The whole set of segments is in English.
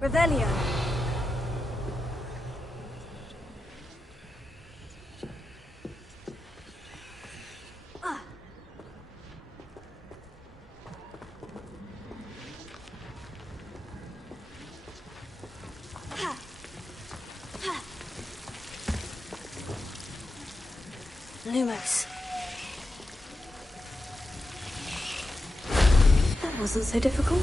Revelio. Lumos. That wasn't so difficult.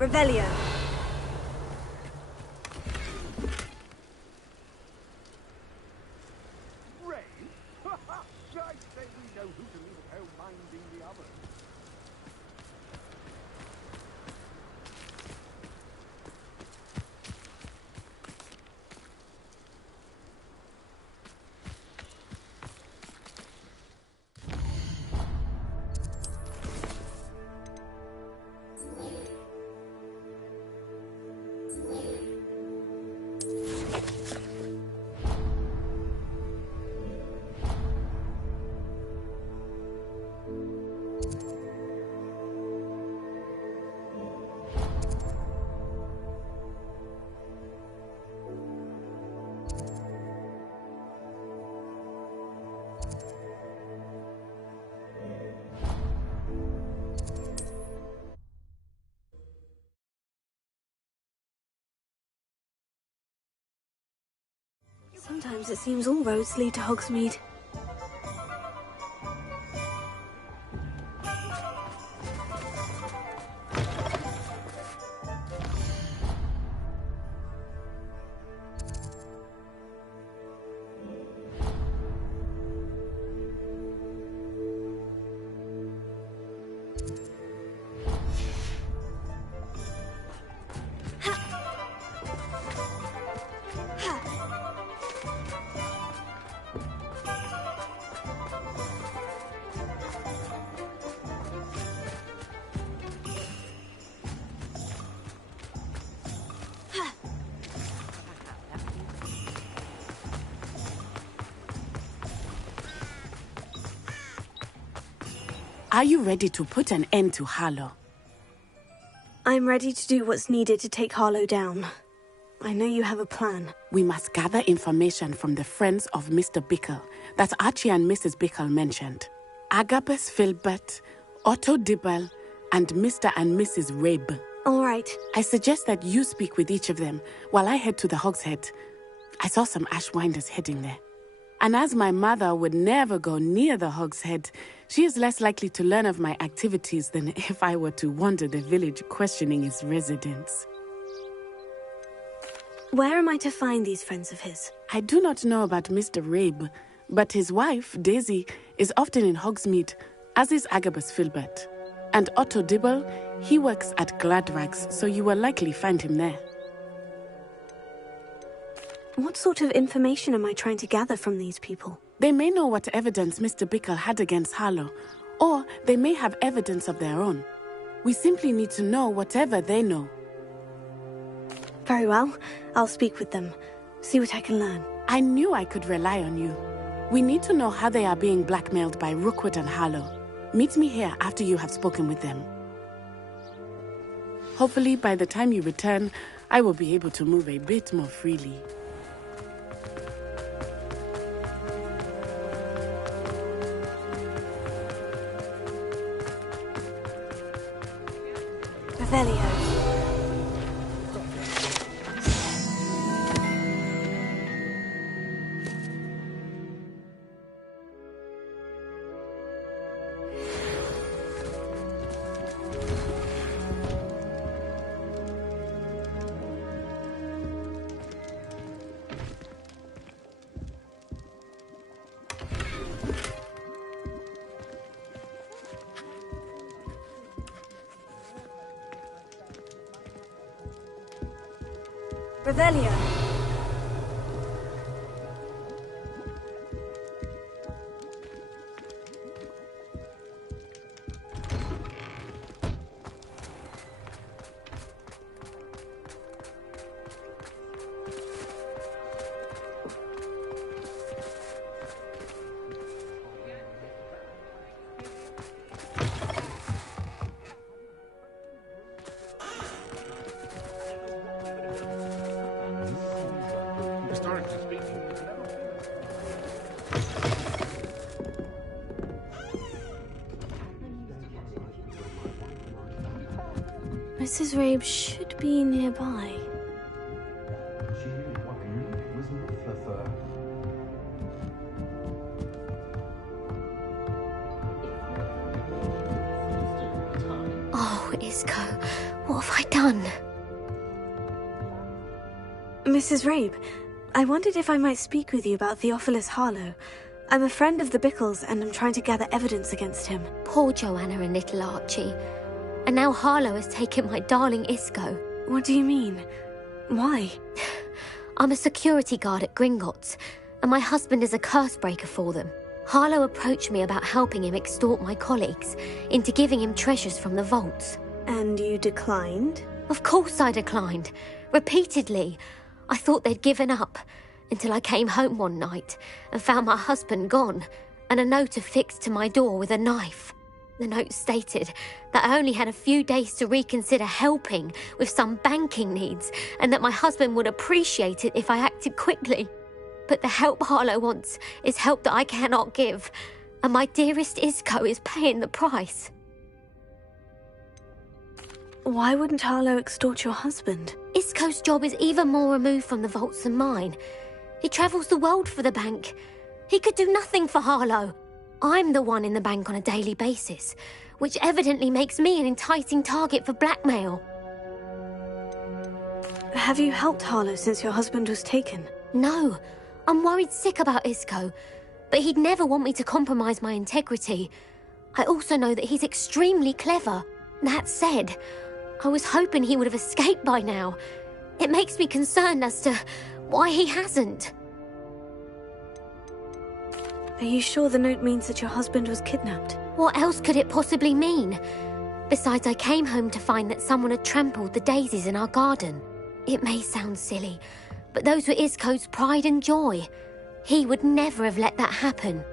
Revelio. Rain? I say we know who to leave at home minding the others. Sometimes it seems all roads lead to Hogsmeade. Are you ready to put an end to Harlow? I'm ready to do what's needed to take Harlow down. I know you have a plan. We must gather information from the friends of Mr. Bickle that Archie and Mrs. Bickle mentioned. Agabus Filbert, Otto Dibble, and Mr. and Mrs. Rabe. All right. I suggest that you speak with each of them while I head to the Hogshead. I saw some Ashwinders heading there. And as my mother would never go near the Hogshead, she is less likely to learn of my activities than if I were to wander the village questioning its residents. Where am I to find these friends of his? I do not know about Mr. Rabe, but his wife, Daisy, is often in Hogsmeade, as is Agabus Filbert. And Otto Dibble, he works at Gladrags, so you will likely find him there. What sort of information am I trying to gather from these people? They may know what evidence Mr. Bickle had against Harlow, or they may have evidence of their own. We simply need to know whatever they know. Very well. I'll speak with them. See what I can learn. I knew I could rely on you. We need to know how they are being blackmailed by Rookwood and Harlow. Meet me here after you have spoken with them. Hopefully, by the time you return, I will be able to move a bit more freely. Revelio. Revelio. Mrs. Rabe should be nearby. Oh, Isco, what have I done? Mrs. Rabe, I wondered if I might speak with you about Theophilus Harlow. I'm a friend of the Bickles and I'm trying to gather evidence against him. Poor Joanna and little Archie. And now Harlow has taken my darling Isco. What do you mean? Why? I'm a security guard at Gringotts, and my husband is a curse breaker for them. Harlow approached me about helping him extort my colleagues into giving him treasures from the vaults. And you declined? Of course I declined. Repeatedly. I thought they'd given up, until I came home one night and found my husband gone, and a note affixed to my door with a knife. The note stated that I only had a few days to reconsider helping with some banking needs, and that my husband would appreciate it if I acted quickly. But the help Harlow wants is help that I cannot give, and my dearest Isco is paying the price. Why wouldn't Harlow extort your husband? Isco's job is even more removed from the vaults than mine. He travels the world for the bank. He could do nothing for Harlow. I'm the one in the bank on a daily basis, which evidently makes me an enticing target for blackmail. Have you helped Harlow since your husband was taken? No, I'm worried sick about Isco, but he'd never want me to compromise my integrity. I also know that he's extremely clever. That said, I was hoping he would have escaped by now. It makes me concerned as to why he hasn't. Are you sure the note means that your husband was kidnapped? What else could it possibly mean? Besides, I came home to find that someone had trampled the daisies in our garden. It may sound silly, but those were Isco's pride and joy. He would never have let that happen.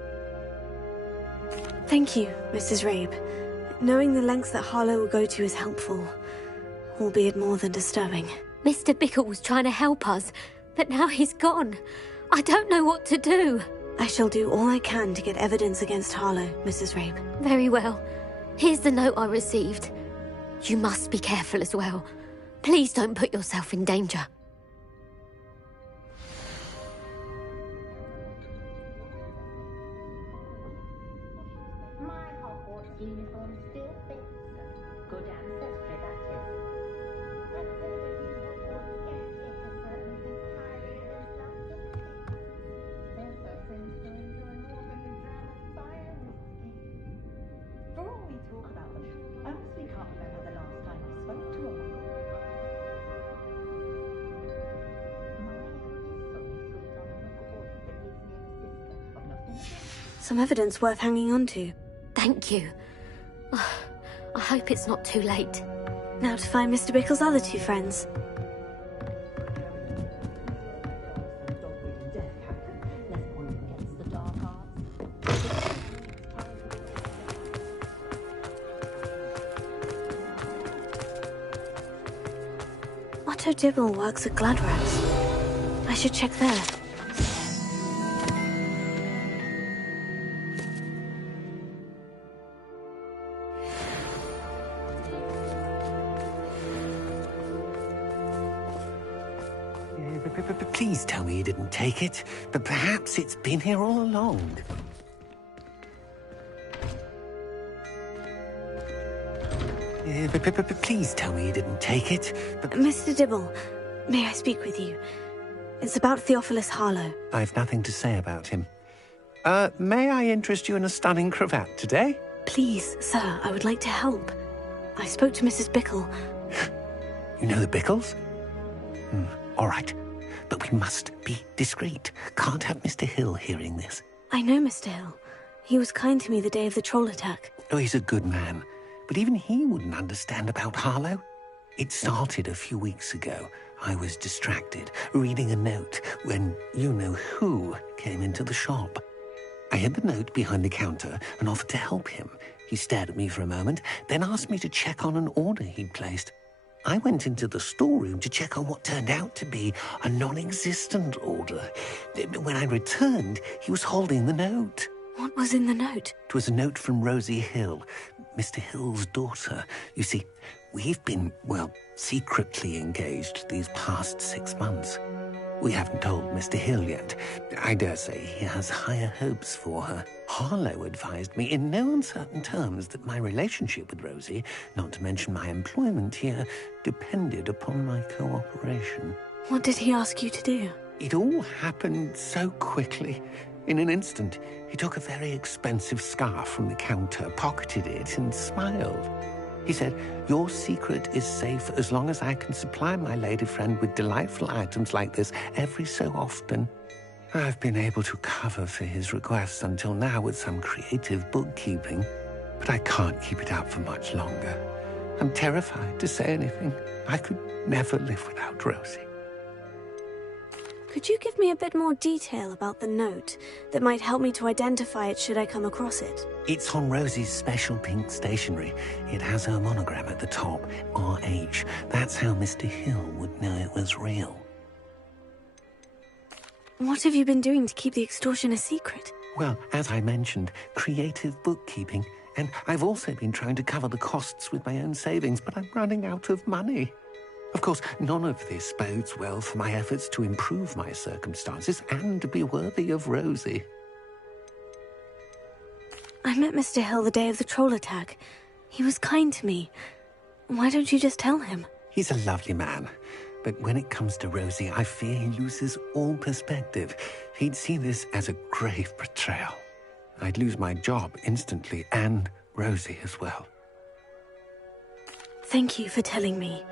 Thank you, Mrs. Rabe. Knowing the lengths that Harlow will go to is helpful, albeit more than disturbing. Mr. Bickle was trying to help us, but now he's gone. I don't know what to do. I shall do all I can to get evidence against Harlow, Mrs. Rabe. Very well. Here's the note I received. You must be careful as well. Please don't put yourself in danger. My Hogwarts uniform still fits. Good ancestry, that is. But Hogwarts gets it for certain highly instructed. Also seems to enjoy more than the exam of science. For all we talk about them, I honestly can't remember the last time I spoke to a Muggle. My eldest son sweet on an accord that gives me an assistant of nothing. Some evidence worth hanging on to. Thank you. I hope it's not too late. Now to find Mr. Bickle's other two friends. Otto Dibble works at Gladrat's. I should check there. Please tell me you didn't take it, but perhaps it's been here all along. Please tell me you didn't take it, but... Mr. Dibble, may I speak with you? It's about Theophilus Harlow. I've nothing to say about him. May I interest you in a stunning cravat today? Please, sir, I would like to help. I spoke to Mrs. Bickle. You know the Bickles? All right. But we must be discreet. Can't have Mr. Hill hearing this. I know Mr. Hill. He was kind to me the day of the troll attack. Oh, he's a good man. But even he wouldn't understand about Harlow. It started a few weeks ago. I was distracted, reading a note, when you-know-who came into the shop. I hid the note behind the counter and offered to help him. He stared at me for a moment, then asked me to check on an order he'd placed. I went into the storeroom to check on what turned out to be a non-existent order. When I returned, he was holding the note. What was in the note? It was a note from Rosie Hill, Mr. Hill's daughter. You see, we've been, secretly engaged these past 6 months. We haven't told Mr. Hill yet. I dare say he has higher hopes for her. Harlow advised me in no uncertain terms that my relationship with Rosie, not to mention my employment here, depended upon my cooperation. What did he ask you to do? It all happened so quickly. In an instant, he took a very expensive scarf from the counter, pocketed it, and smiled. He said, "Your secret is safe as long as I can supply my lady friend with delightful items like this every so often." I've been able to cover for his requests until now with some creative bookkeeping, but I can't keep it up for much longer. I'm terrified to say anything. I could never live without Rosie. Could you give me a bit more detail about the note that might help me to identify it should I come across it? It's on Rosie's special pink stationery. It has her monogram at the top, RH. That's how Mr. Hill would know it was real. What have you been doing to keep the extortion a secret? Well, as I mentioned, creative bookkeeping. And I've also been trying to cover the costs with my own savings, but I'm running out of money. Of course, none of this bodes well for my efforts to improve my circumstances and to be worthy of Rosie. I met Mr. Hill the day of the troll attack. He was kind to me. Why don't you just tell him? He's a lovely man. But when it comes to Rosie, I fear he loses all perspective. He'd see this as a grave betrayal. I'd lose my job instantly, and Rosie as well. Thank you for telling me.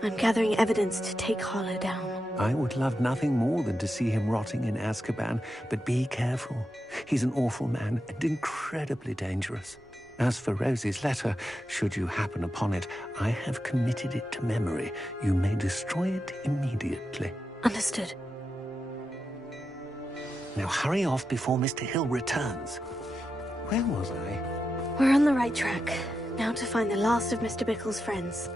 I'm gathering evidence to take Harlow down. I would love nothing more than to see him rotting in Azkaban, but be careful. He's an awful man and incredibly dangerous. As for Rosie's letter, should you happen upon it, I have committed it to memory. You may destroy it immediately. Understood. Now hurry off before Mr. Hill returns. Where was I? We're on the right track. Now to find the last of Mr. Bickle's friends.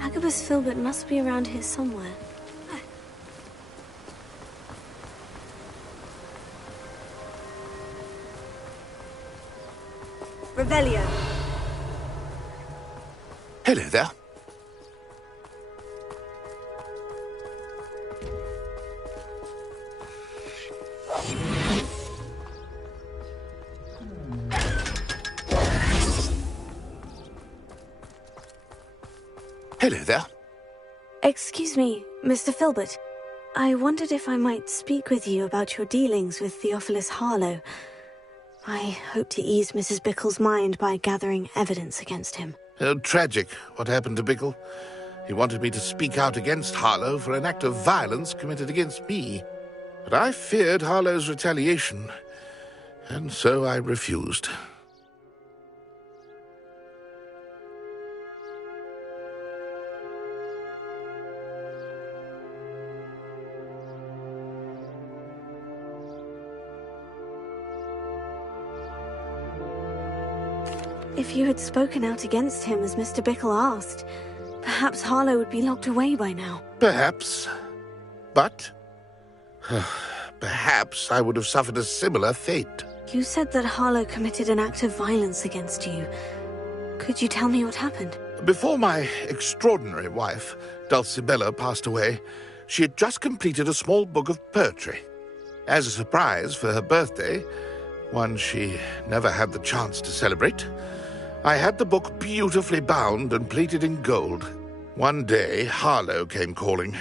Agabus Filbert must be around here somewhere. Revelio. Hello there. Hello there. Excuse me, Mr. Filbert. I wondered if I might speak with you about your dealings with Theophilus Harlow. I hope to ease Mrs. Bickle's mind by gathering evidence against him. Tragic, what happened to Bickle. He wanted me to speak out against Harlow for an act of violence committed against me. But I feared Harlow's retaliation, and so I refused. If you had spoken out against him as Mr. Bickle asked, perhaps Harlow would be locked away by now. Perhaps. But perhaps I would have suffered a similar fate. You said that Harlow committed an act of violence against you. Could you tell me what happened? Before my extraordinary wife, Dulcibella, passed away, She had just completed a small book of poetry. As a surprise for her birthday, one she never had the chance to celebrate, I had the book beautifully bound and plated in gold. One day, Harlow came calling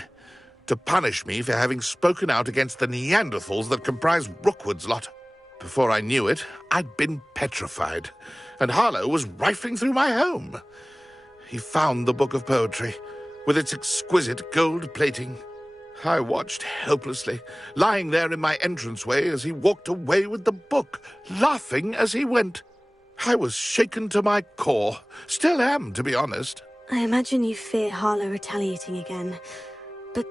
to punish me for having spoken out against the Neanderthals that comprised Rookwood's lot. Before I knew it, I'd been petrified, and Harlow was rifling through my home. He found the book of poetry, with its exquisite gold plating. I watched helplessly, lying there in my entranceway as he walked away with the book, laughing as he went. I was shaken to my core. Still am, to be honest. I imagine you fear Harlow retaliating again. But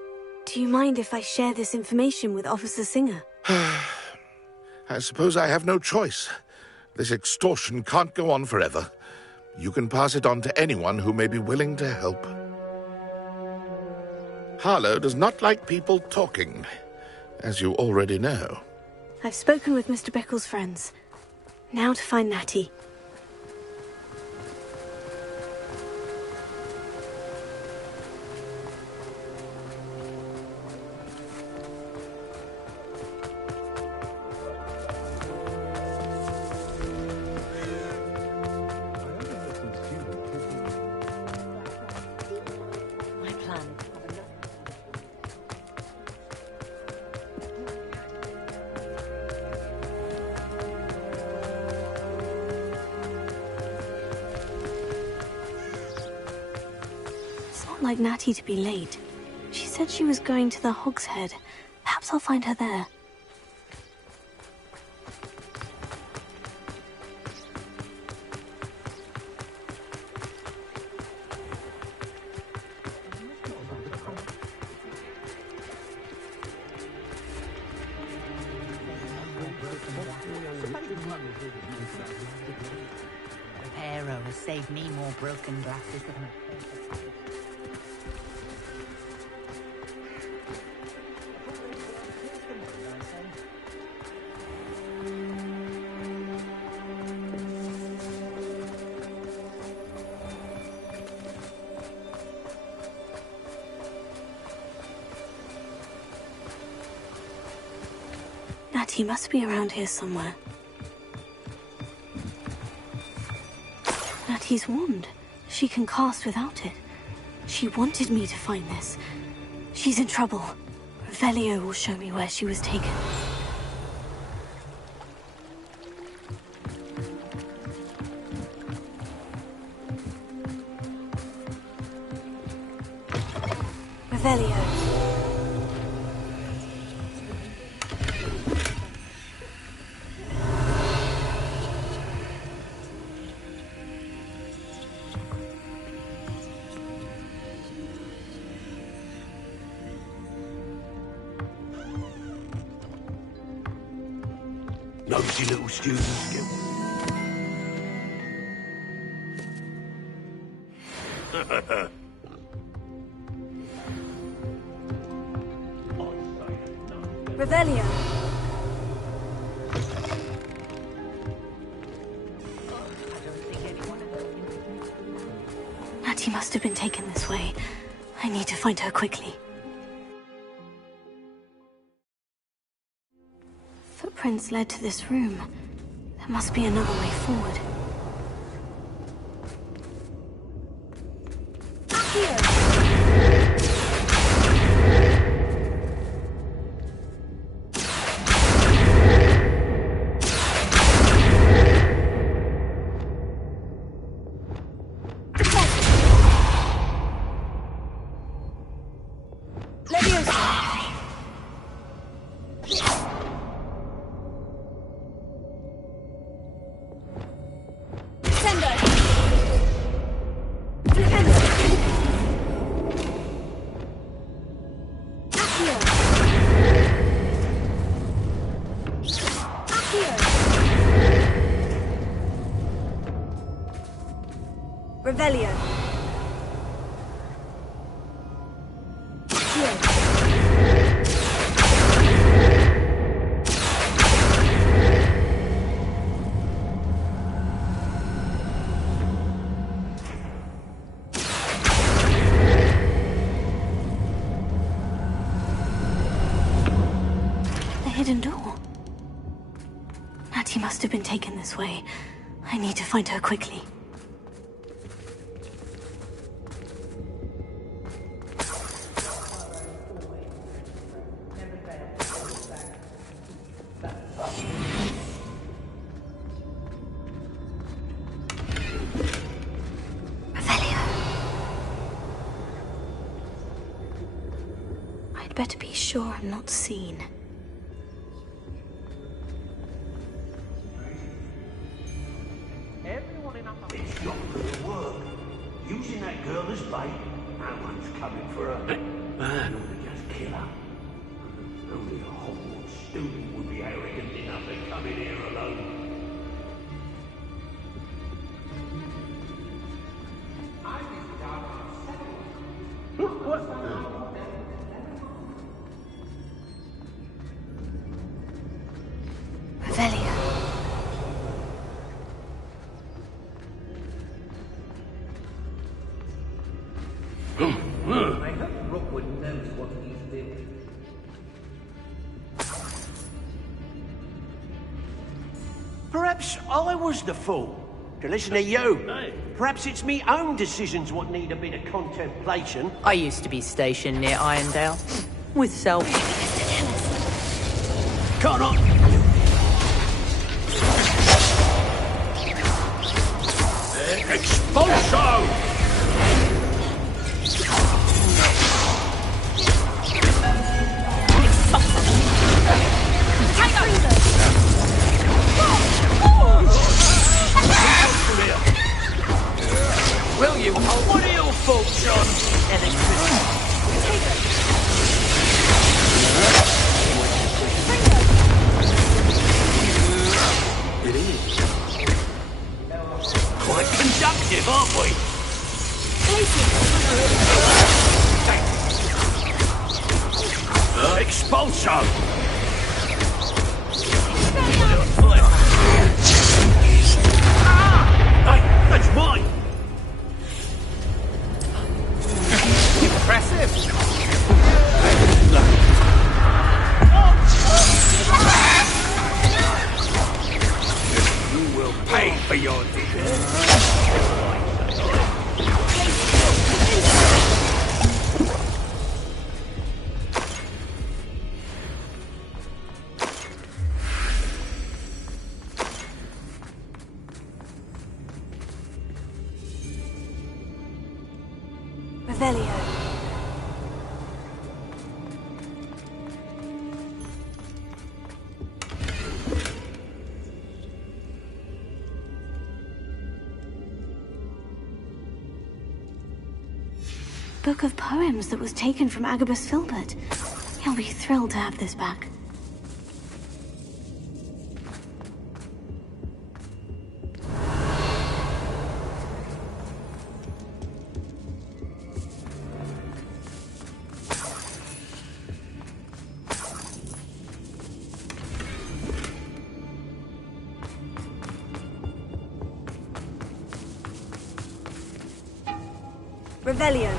do you mind if I share this information with Officer Singer? I suppose I have no choice. This extortion can't go on forever. You can pass it on to anyone who may be willing to help. Harlow does not like people talking, as you already know. I've spoken with Mr. Bickle's friends. Now to find Natty. Like Natty to be late. She said she was going to the Hog's Head. Perhaps I'll find her there. Reparo has saved me more broken glasses than Natty must be around here somewhere. Natty's wand. She can cast without it. She wanted me to find this. She's in trouble. Revelio will show me where she was taken. Revelio. Nosy little student skill. Revelio. Natty must have been taken this way. I need to find her quickly. Footprints led to this room. There must be another way forward. Here! Revelio. Hattie must have been taken this way. I need to find her quickly. I'd better be sure I'm not seen. It's not gonna work. Using that girl as bait, no one's coming for her. Man, ought to just kill her. Only a Hogwarts student would be arrogant enough to come in here alone. Revelio. I hope Rookwood knows what he's doing. Perhaps I was the fool to listen to you. Perhaps it's me own decisions what need a bit of contemplation. I used to be stationed near Irondale. With self. Can't I? Expulso! Will you? What are your thoughts on electricity? It is. Quite conductive, aren't we? Expulso! Hey, that's mine! Impressive. You will pay for your deed. Revelio. Book of poems that was taken from Agabus Filbert. He'll be thrilled to have this back. Revelio.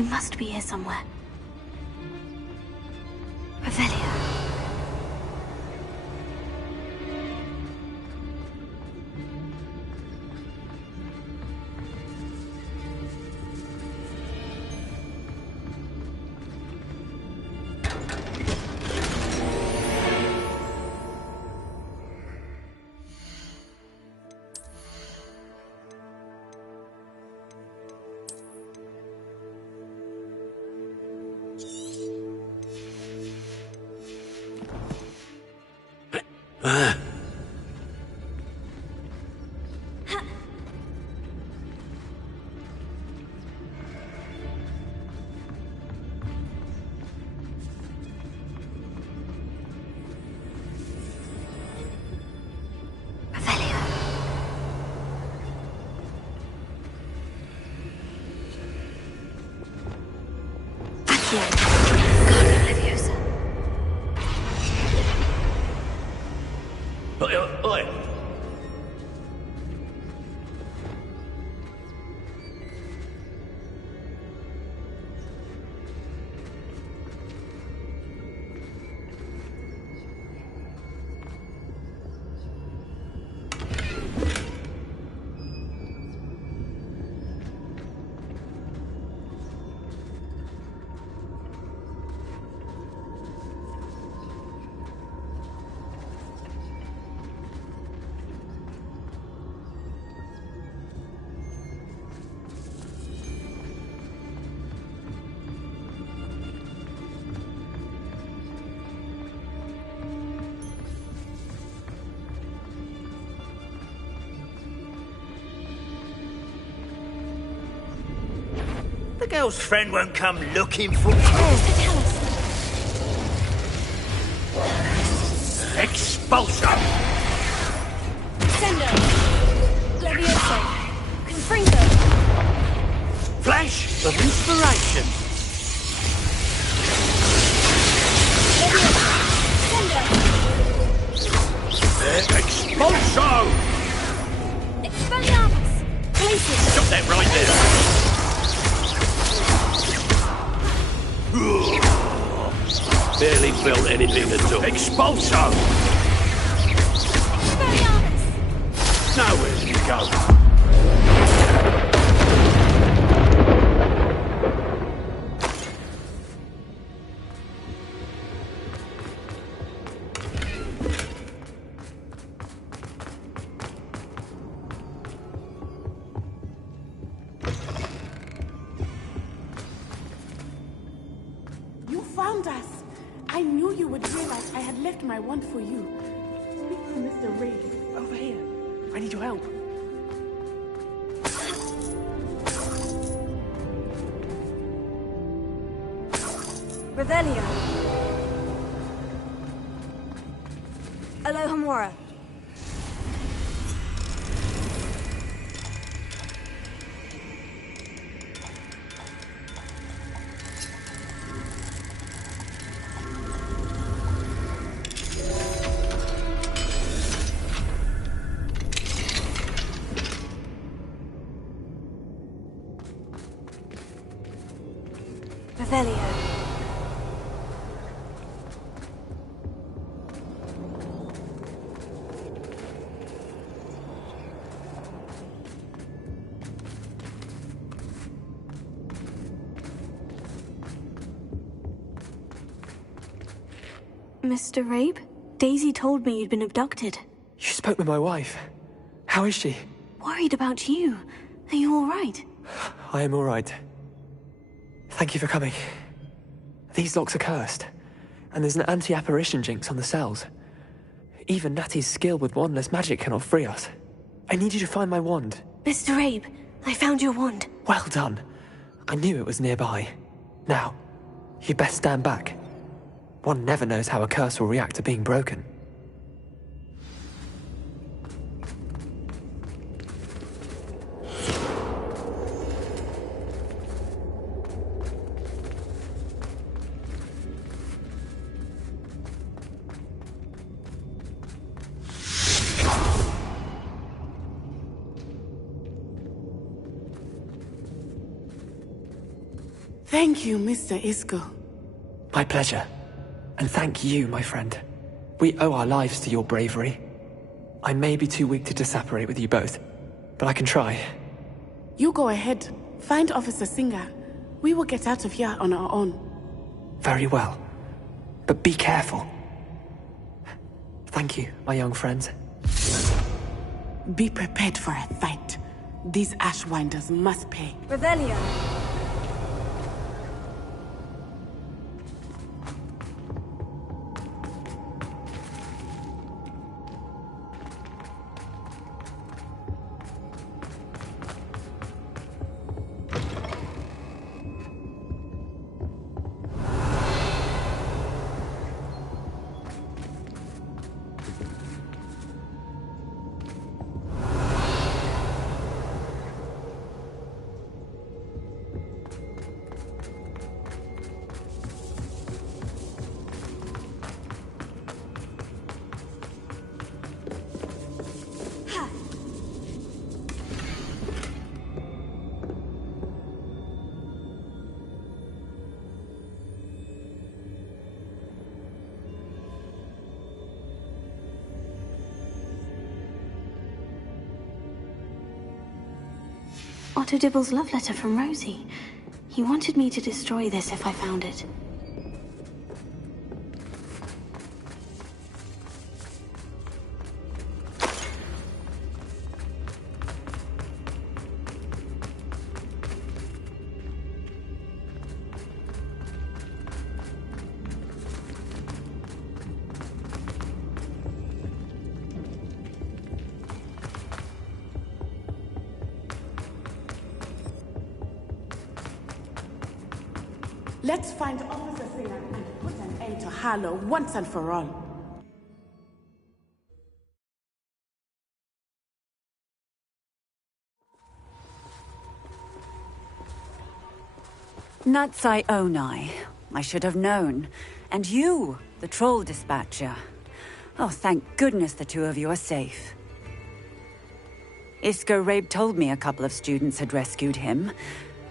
He must be here somewhere. Revelio. Oi! The girl's friend won't come looking for Expulso! Sendo! Levioso! Confringo! Flash of inspiration! Expulso! Expelliarmus! Places! Stop that right there! Barely felt anything at all. Expulso! Expelliarmus! Nowhere to go. You found us! I knew you would realize I had left my wand for you. Speak to Mr. Ray. Over here. I need your help. Revelio. Alohomora. Revelio. Mr. Rabe? Daisy told me you'd been abducted. You spoke with my wife. How is she? Worried about you. Are you all right? I am all right. Thank you for coming. These locks are cursed, and there's an anti-apparition jinx on the cells. Even Natty's skill with wandless magic cannot free us. I need you to find my wand. Mr. Rabe, I found your wand. Well done. I knew it was nearby. Now, you best stand back. One never knows how a curse will react to being broken. Thank you, Mr. Isco. My pleasure. And thank you, my friend. We owe our lives to your bravery. I may be too weak to disapparate with you both, but I can try. You go ahead. Find Officer Singer. We will get out of here on our own. Very well. But be careful. Thank you, my young friends. Be prepared for a fight. These Ashwinders must pay. Revelio. Otto Dibble's love letter from Rosie. He wanted me to destroy this if I found it. Let's find Officer Singer and put an end to Harlow once and for all. Natsai Onai. I should have known. And you, the troll dispatcher. Oh, thank goodness the two of you are safe. Isco Rabe told me a couple of students had rescued him.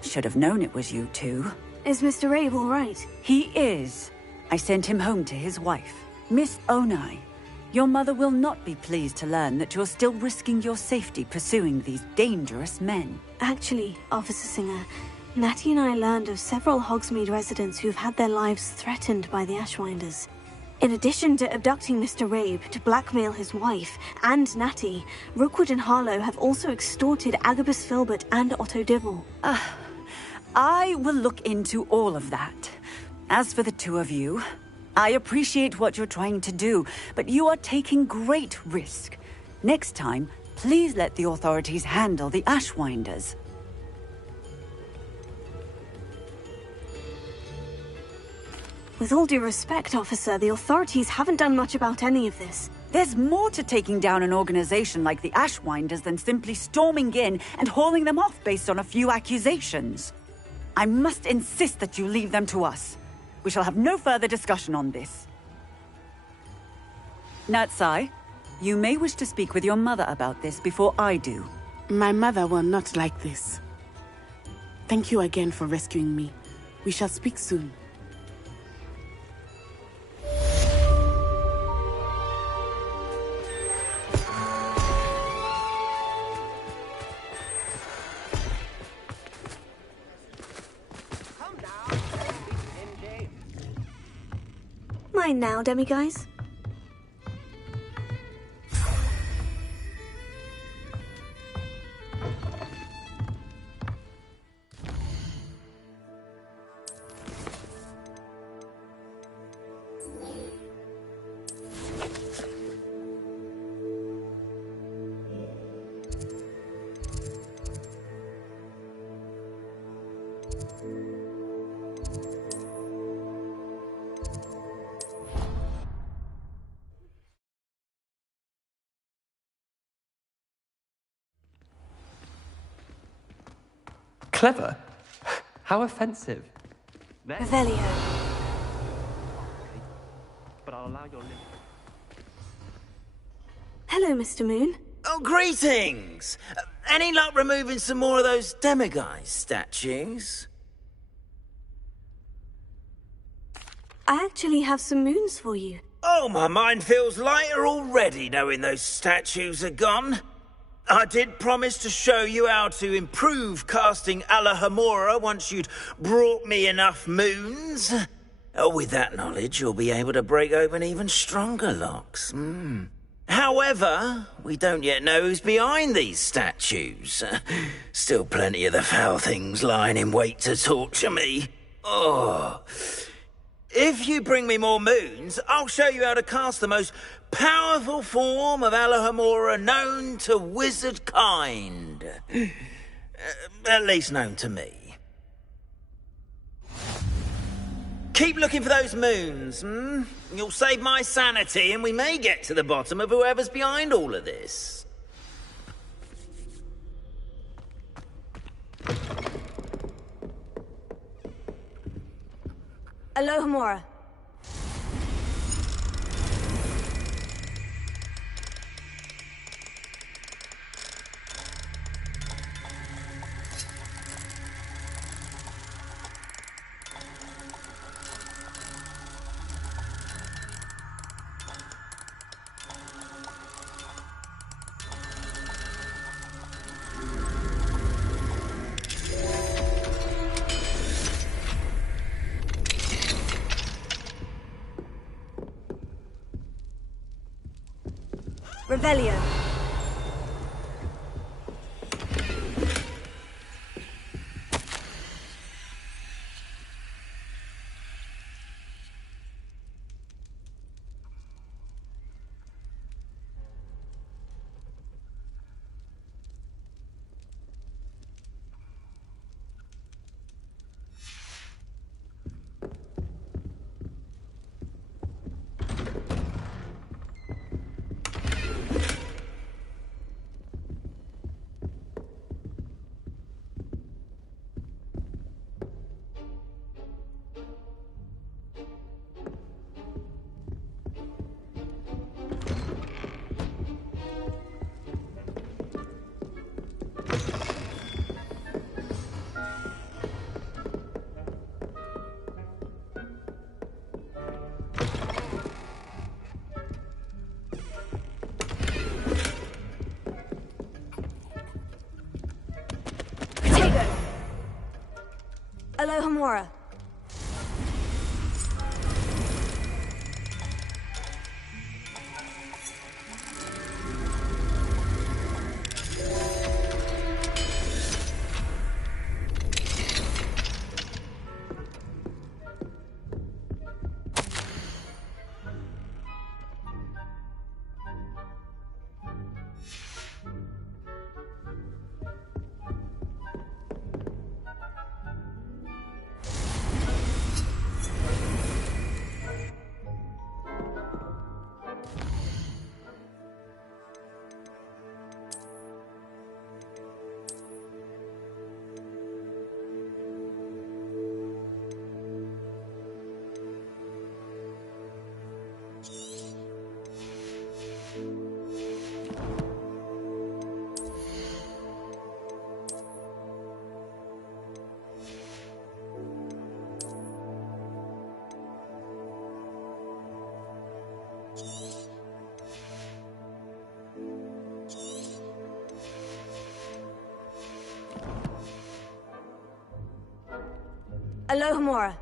Should have known it was you two. Is Mr. Rabe all right? He is. I sent him home to his wife. Miss Onai, your mother will not be pleased to learn that you're still risking your safety pursuing these dangerous men. Actually, Officer Singer, Natty and I learned of several Hogsmeade residents who've had their lives threatened by the Ashwinders. In addition to abducting Mr. Rabe to blackmail his wife and Natty, Rookwood and Harlow have also extorted Agabus Filbert and Otto Dibble. I will look into all of that. As for the two of you, I appreciate what you're trying to do, but you are taking great risk. Next time, please let the authorities handle the Ashwinders. With all due respect, officer, the authorities haven't done much about any of this. There's more to taking down an organization like the Ashwinders than simply storming in and hauling them off based on a few accusations. I must insist that you leave them to us. We shall have no further discussion on this. Natsai, you may wish to speak with your mother about this before I do. My mother will not like this. Thank you again for rescuing me. We shall speak soon. Mine now, demiguise. Clever? How offensive. Revelio. But I'll allow your Hello, Mr. Moon. Oh, greetings! Any luck removing some more of those demiguise statues? I actually have some moons for you. Oh, my mind feels lighter already knowing those statues are gone. I did promise to show you how to improve casting Alohomora once you'd brought me enough moons. With that knowledge, you'll be able to break open even stronger locks. However, we don't yet know who's behind these statues. Still plenty of the foul things lying in wait to torture me. Oh. If you bring me more moons, I'll show you how to cast the most powerful form of Alohomora known to wizard kind. At least known to me. Keep looking for those moons, You'll save my sanity and we may get to the bottom of whoever's behind all of this. Alohomora. Revelio. Alohomora. Alohomora.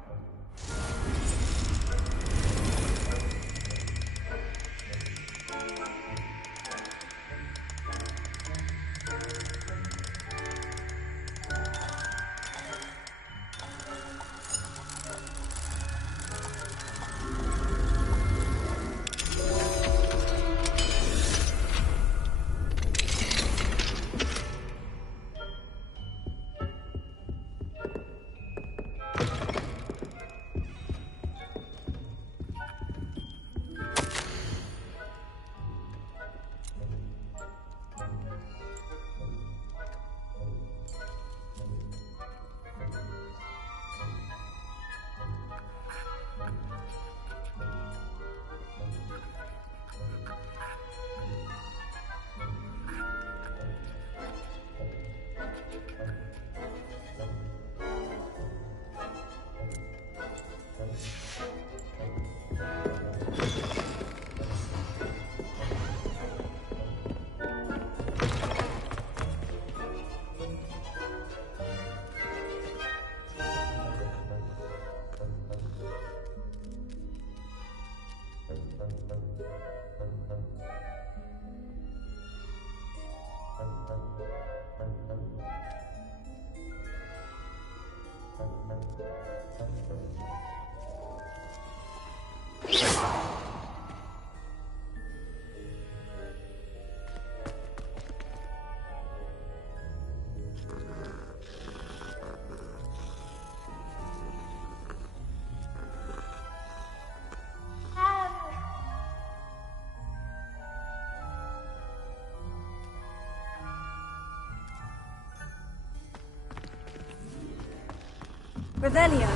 Revelio.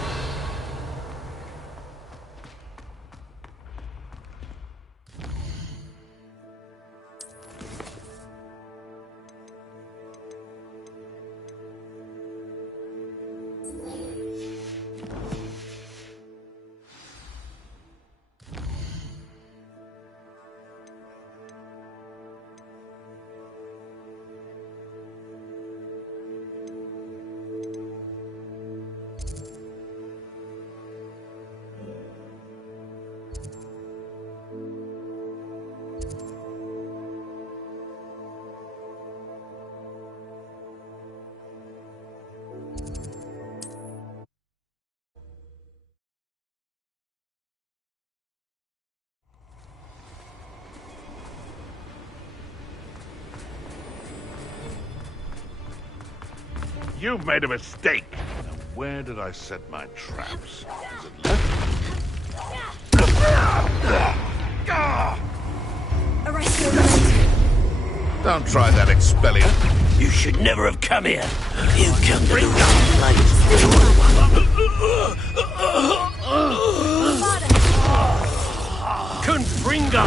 You've made a mistake. Now, where did I set my traps? Is it left? Don't try that, Expelia. You should never have come here. You come to bring light. Confringo!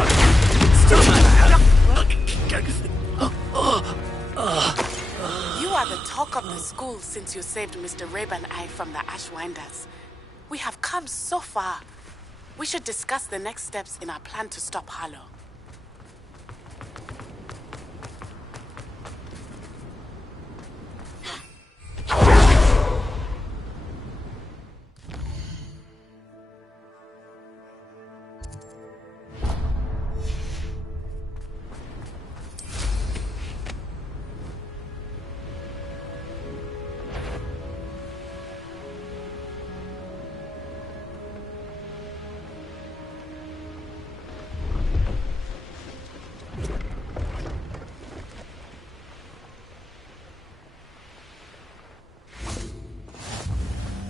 You are the talk of the school since you saved Mr. Reb and I from the Ashwinders. We have come so far. We should discuss the next steps in our plan to stop Harlow.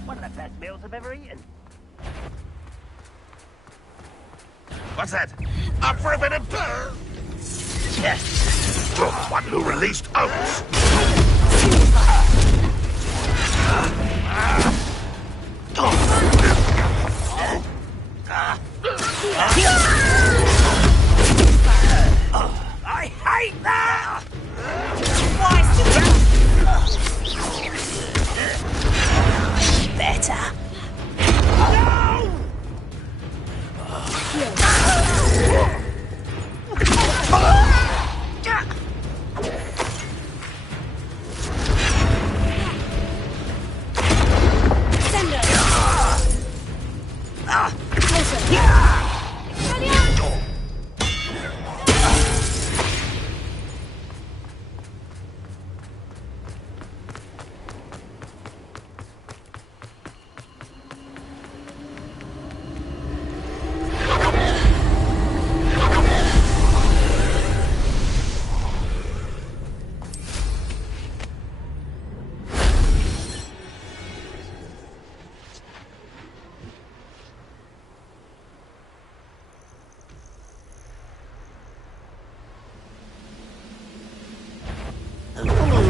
One of the best meals I've ever eaten. What's that? Up for a bit of... Yes. You're the one who released Oates. I hate that! Better.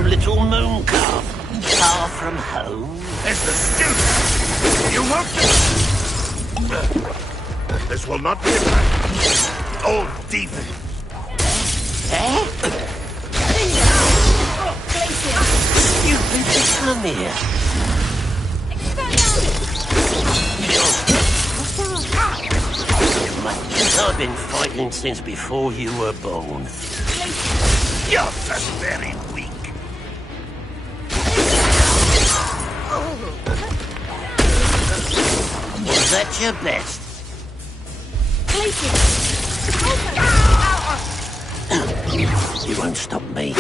Little moon calf, far from home. It's the student! You won't... This will not be a fight. Old demon. Eh? You better come here. I've been fighting since before you were born. You're so very weak. Was that your best? You won't stop me.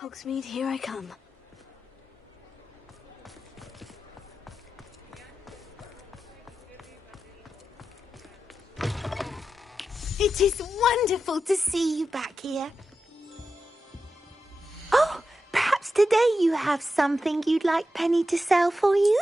Hogsmeade, here I come. It is wonderful to see you back here. Oh, perhaps today you have something you'd like Penny to sell for you?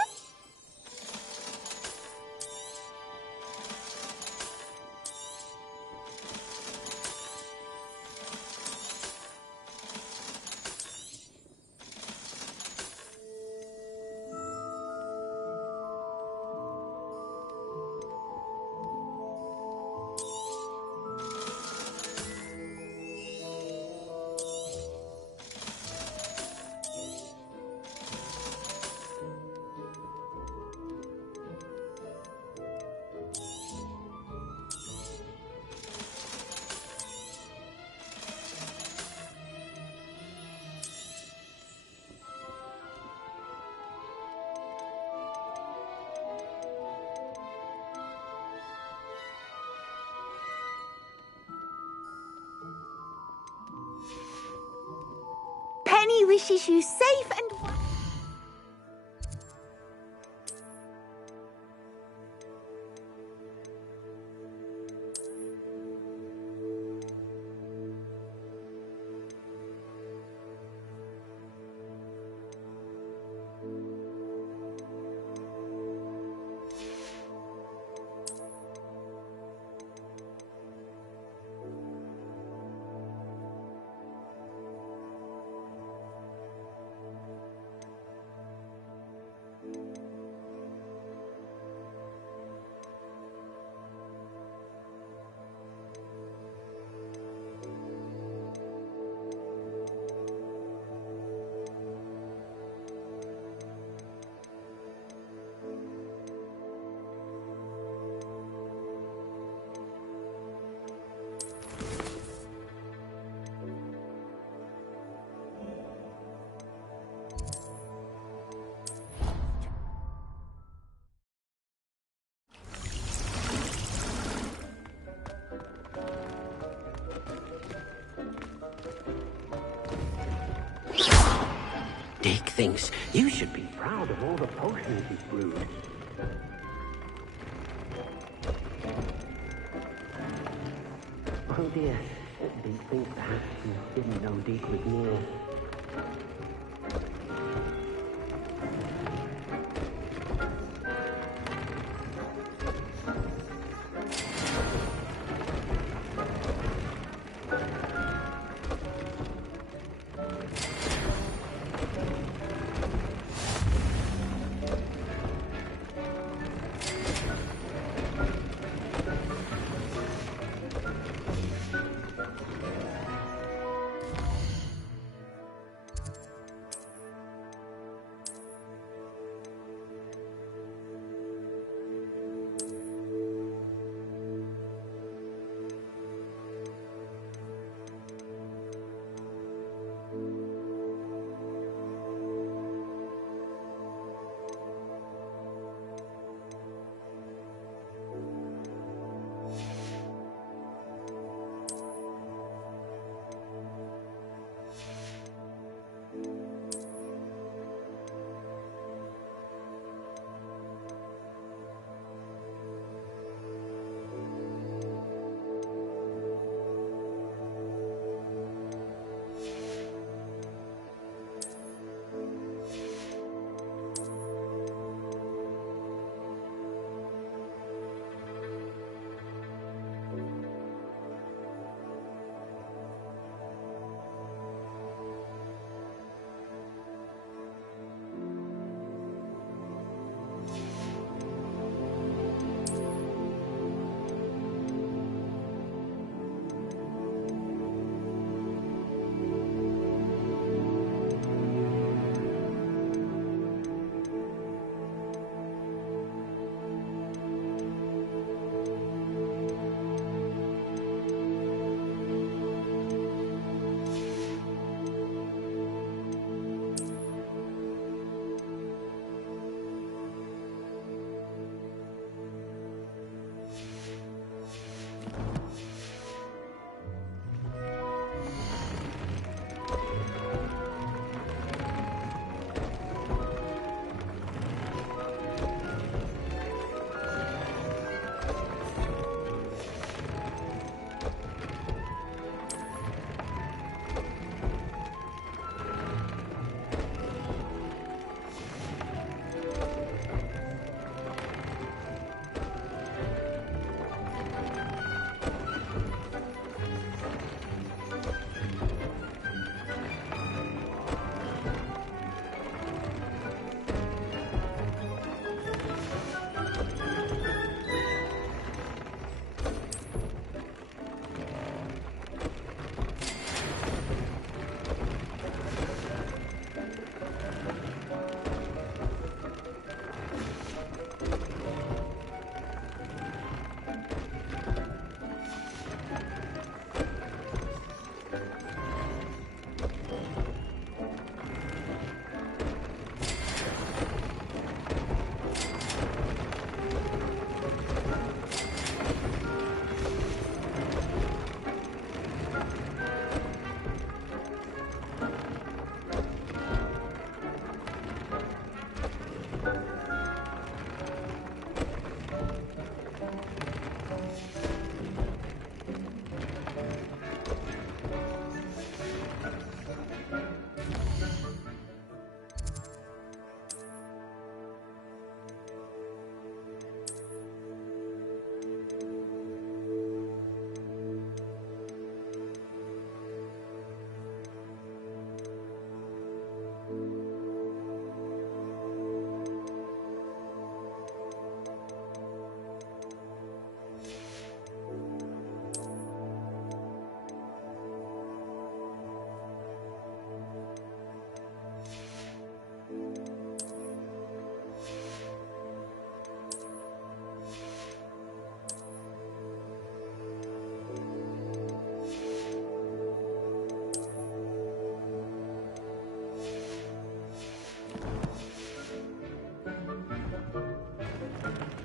Penny wishes you safe and well. Dick thinks you should be proud of all the potions he's brewed. Oh dear, Dick thinks perhaps he didn't know Dick was near.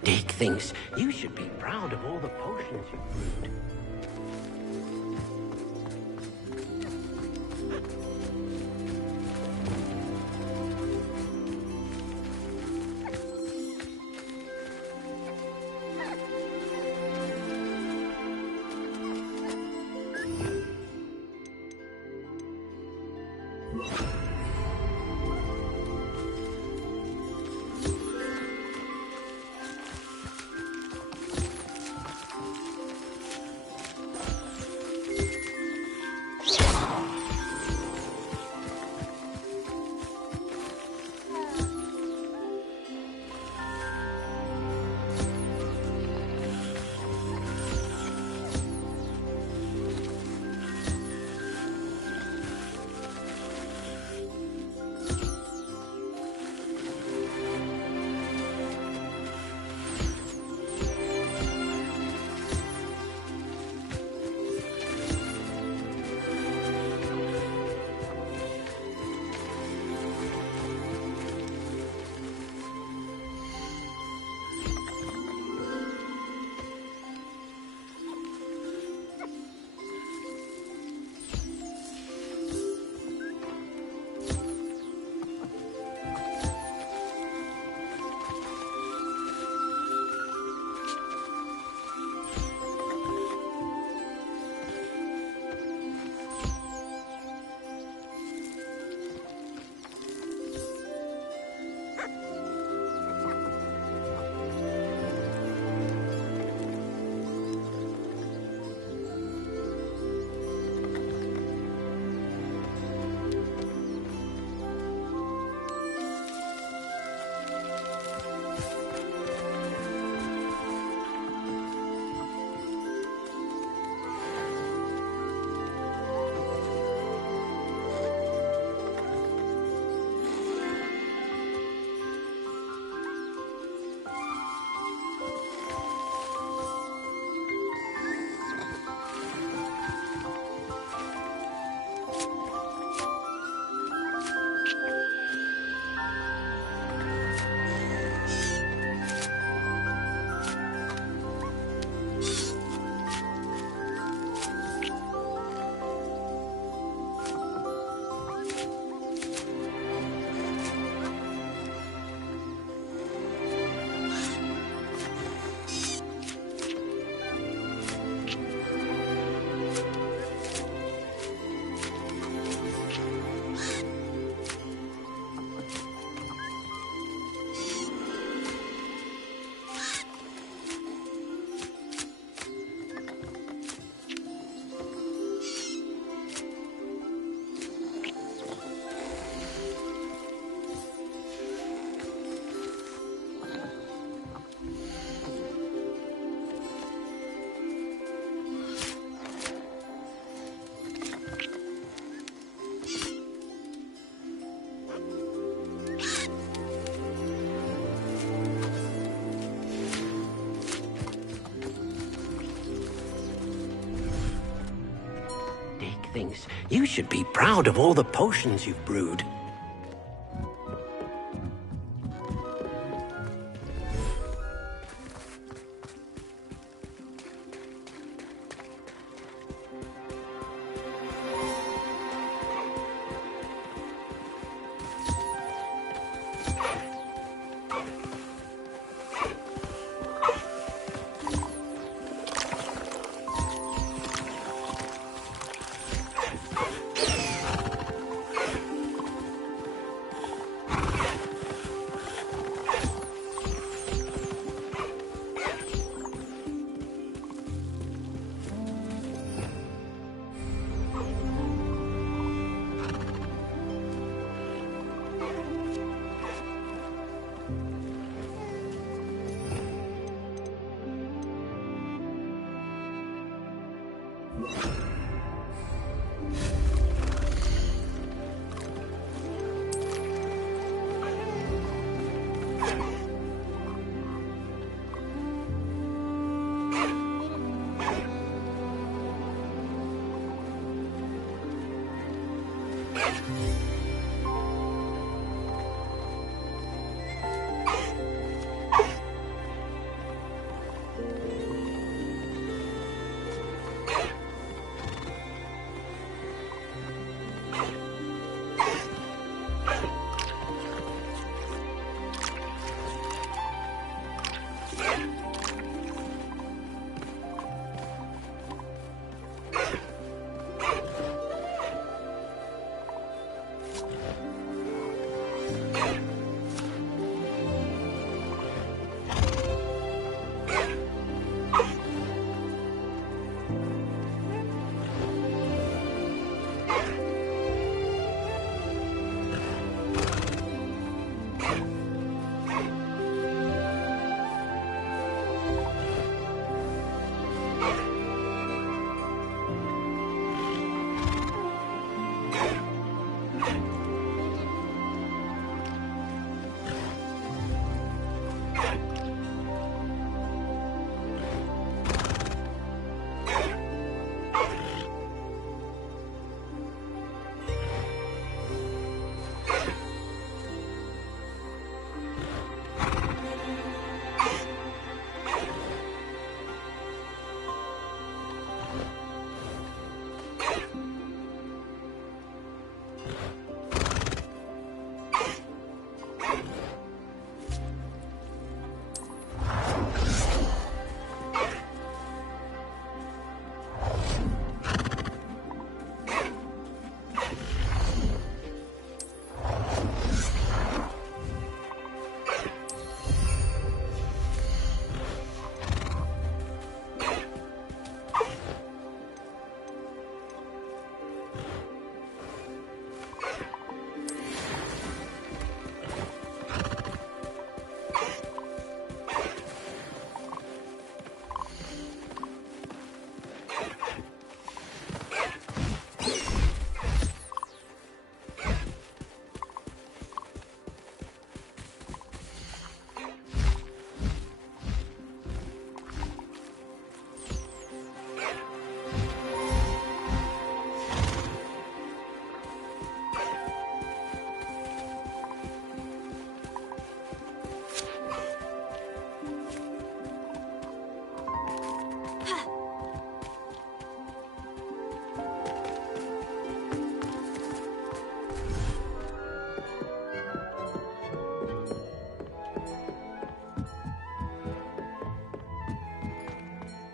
Dick thinks you should be proud of all the potions you've brewed. Thinks you should be proud of all the potions you've brewed.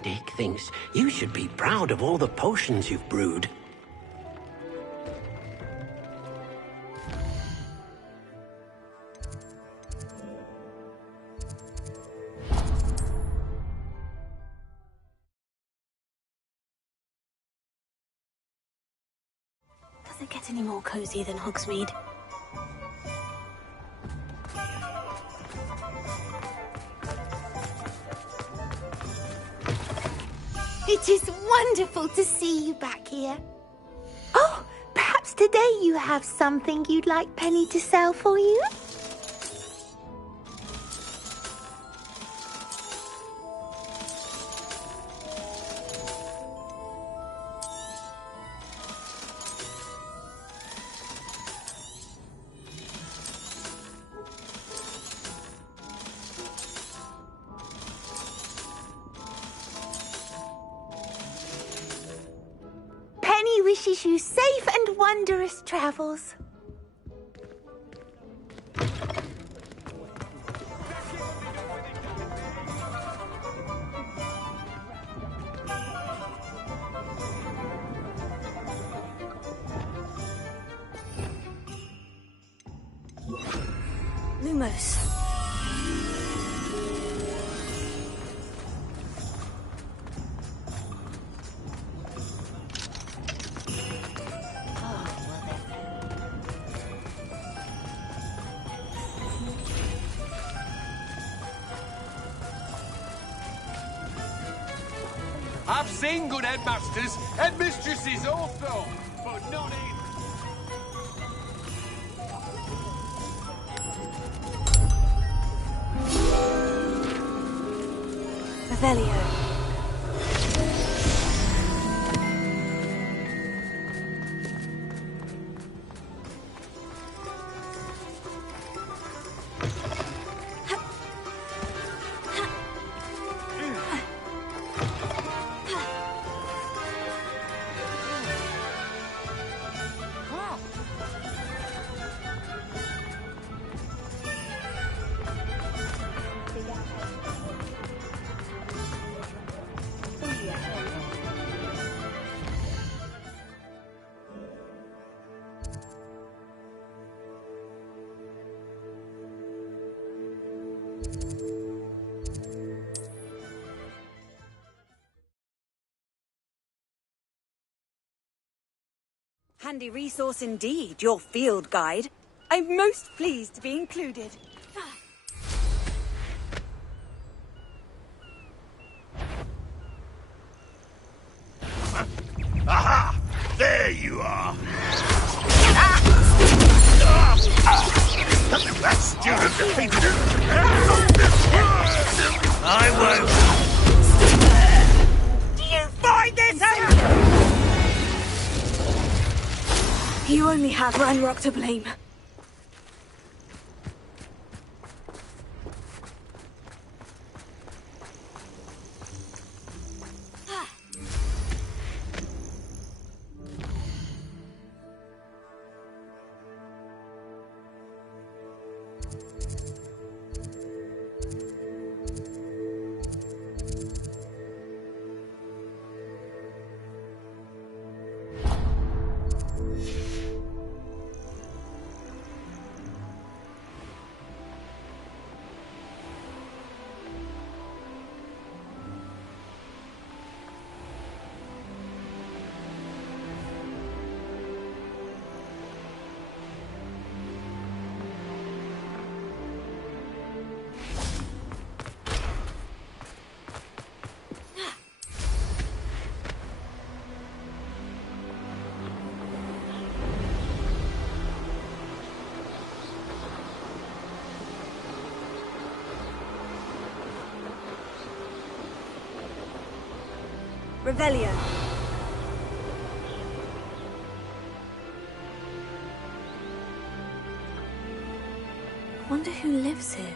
Dick thinks you should be proud of all the potions you've brewed. Does it get any more cozy than Hogsmeade? It is wonderful to see you back here. Oh, perhaps today you have something you'd like Penny to sell for you? Penny wishes you safe and wondrous travels. Lumos. I've seen good headmasters, headmistresses also, but not in. Revelio. Handy resource indeed, your field guide. I'm most pleased to be included. Aha! There you are! That student defeated him! I won't! Do you find this out? You only have Ranrock to blame. Revelio. Wonder who lives here.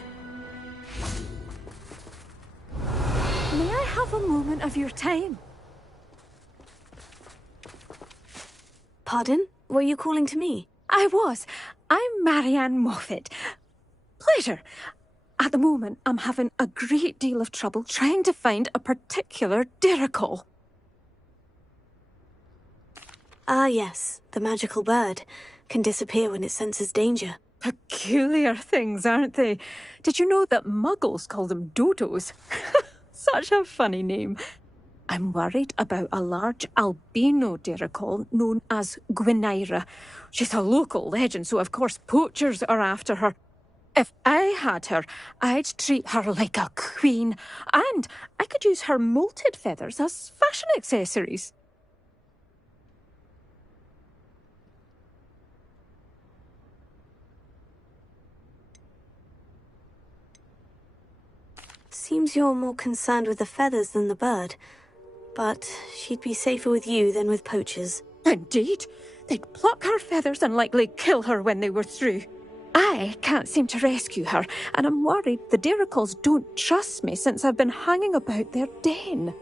May I have a moment of your time? Pardon? Were you calling to me? I was. I'm Marianne Moffat. Pleasure. At the moment, I'm having a great deal of trouble trying to find a particular dirical. Ah, yes, the magical bird. Can disappear when it senses danger. Peculiar things, aren't they? Did you know that muggles call them dodos? Such a funny name. I'm worried about a large albino dirical known as Gwynaira. She's a local legend, so of course poachers are after her. If I had her, I'd treat her like a queen, and I could use her molted feathers as fashion accessories. Seems you're more concerned with the feathers than the bird. But she'd be safer with you than with poachers. Indeed. They'd pluck her feathers and likely kill her when they were through. I can't seem to rescue her, and I'm worried the diricals don't trust me since I've been hanging about their den.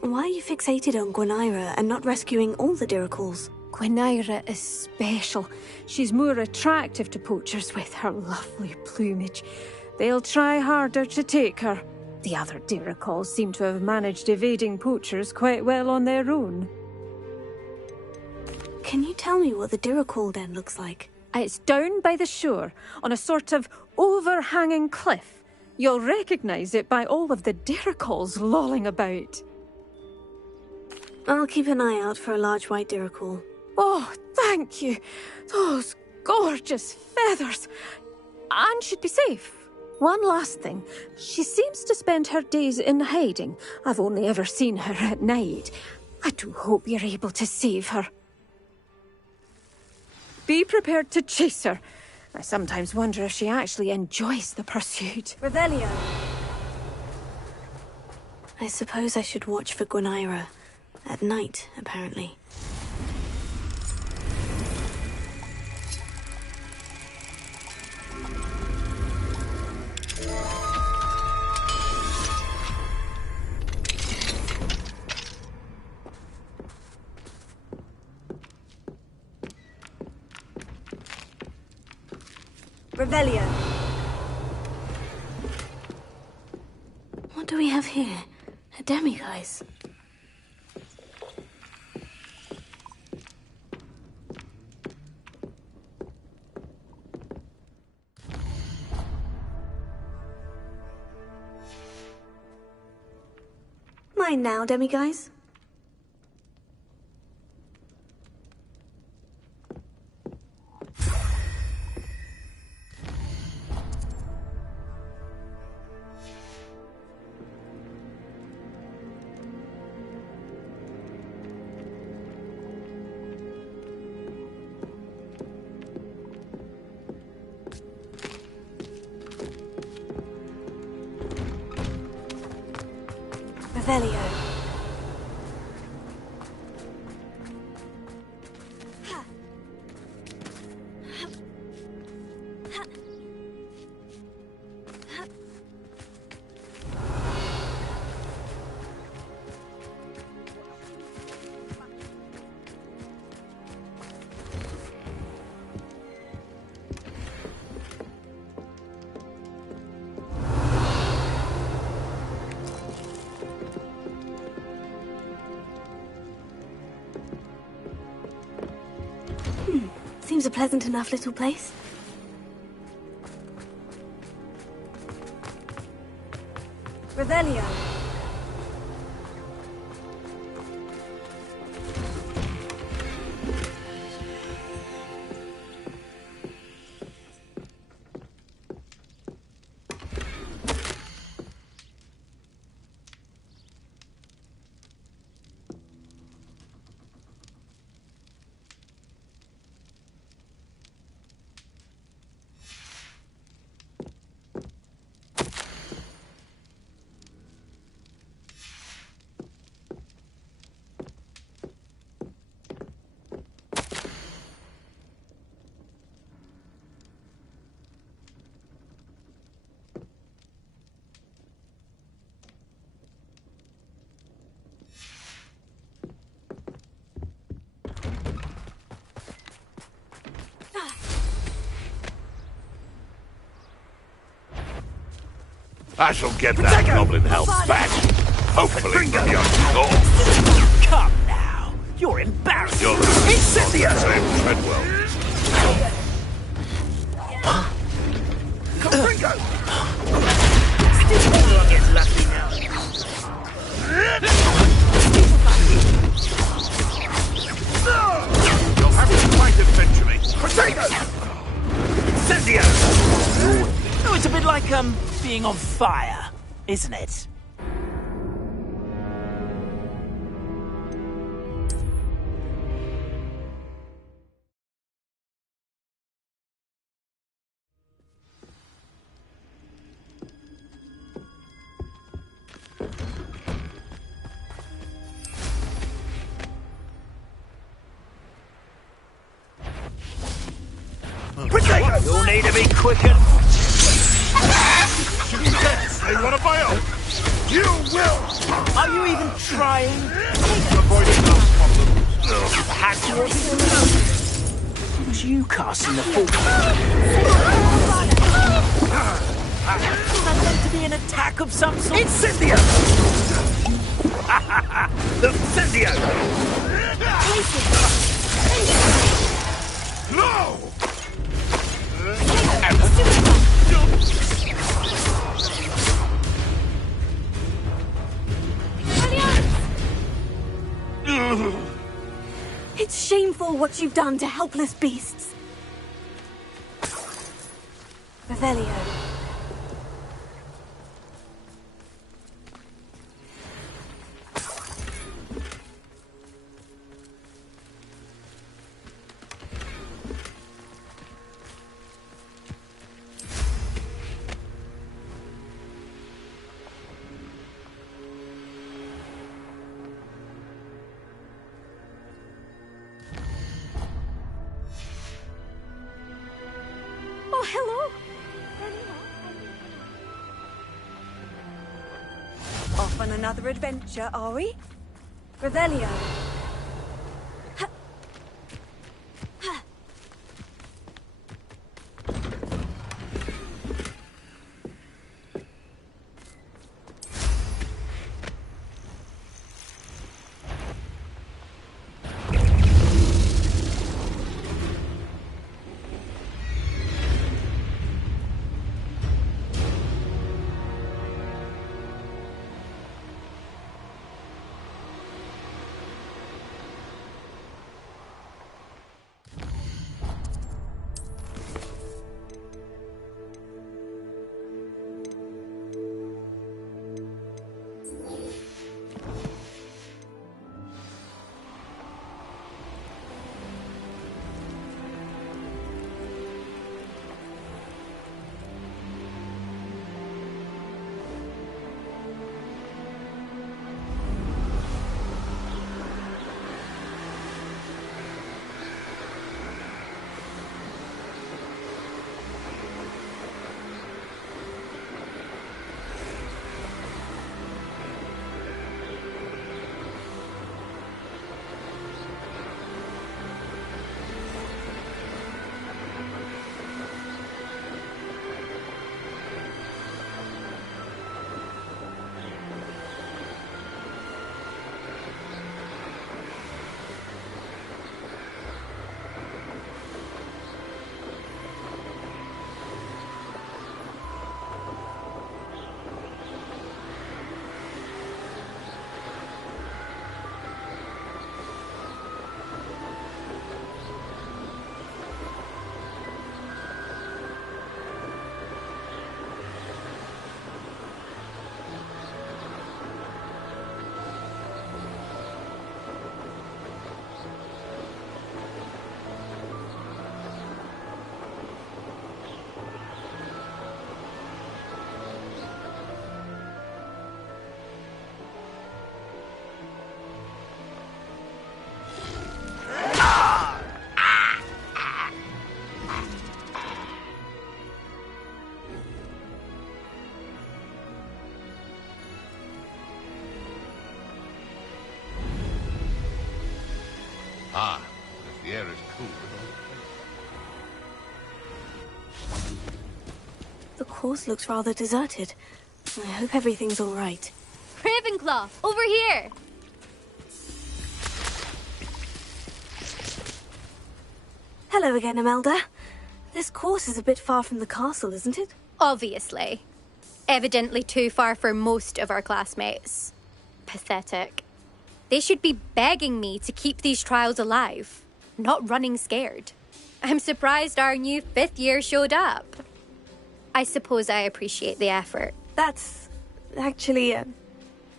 Why are you fixated on Gwynaira and not rescuing all the diricals? Gwynaira is special. She's more attractive to poachers with her lovely plumage. They'll try harder to take her. The other diricals seem to have managed evading poachers quite well on their own. Can you tell me what the dirical den looks like? It's down by the shore, on a sort of overhanging cliff. You'll recognise it by all of the diricals lolling about. I'll keep an eye out for a large white dirical. Oh, thank you. Those gorgeous feathers. And she'd be safe. One last thing. She seems to spend her days in hiding. I've only ever seen her at night. I do hope you're able to save her. Be prepared to chase her. I sometimes wonder if she actually enjoys the pursuit. Revelio! I suppose I should watch for Gwynaira. At night, apparently. Revelio. What do we have here? A demiguise. Mine now, demiguise. Revelio. Seems a pleasant enough little place. Revelio. I shall get that goblin help back. Hopefully from your door. Come now. You're embarrassing. You're Incendio! Treadwell. Confringo! Everyone gets lucky now. You'll have to fight eventually. Potato! Incendio! Oh, it's a bit like, being on fire, isn't it? You'll need to be quicker. They want to buy out. You will. Are you even trying? Avoiding those problems. It was you casting the full. That meant to be an attack of some sort. Incendio! The Incendio! No! It's shameful what you've done to helpless beasts. Revelio. Oh, hello. Off on another adventure, are we? Revelio. Ah, the air is cool. The course looks rather deserted. I hope everything's all right. Ravenclaw, over here! Hello again, Imelda. This course is a bit far from the castle, isn't it? Obviously. Evidently too far for most of our classmates. Pathetic. They should be begging me to keep these trials alive, not running scared. I'm surprised our new 5th year showed up. I suppose I appreciate the effort. That's actually,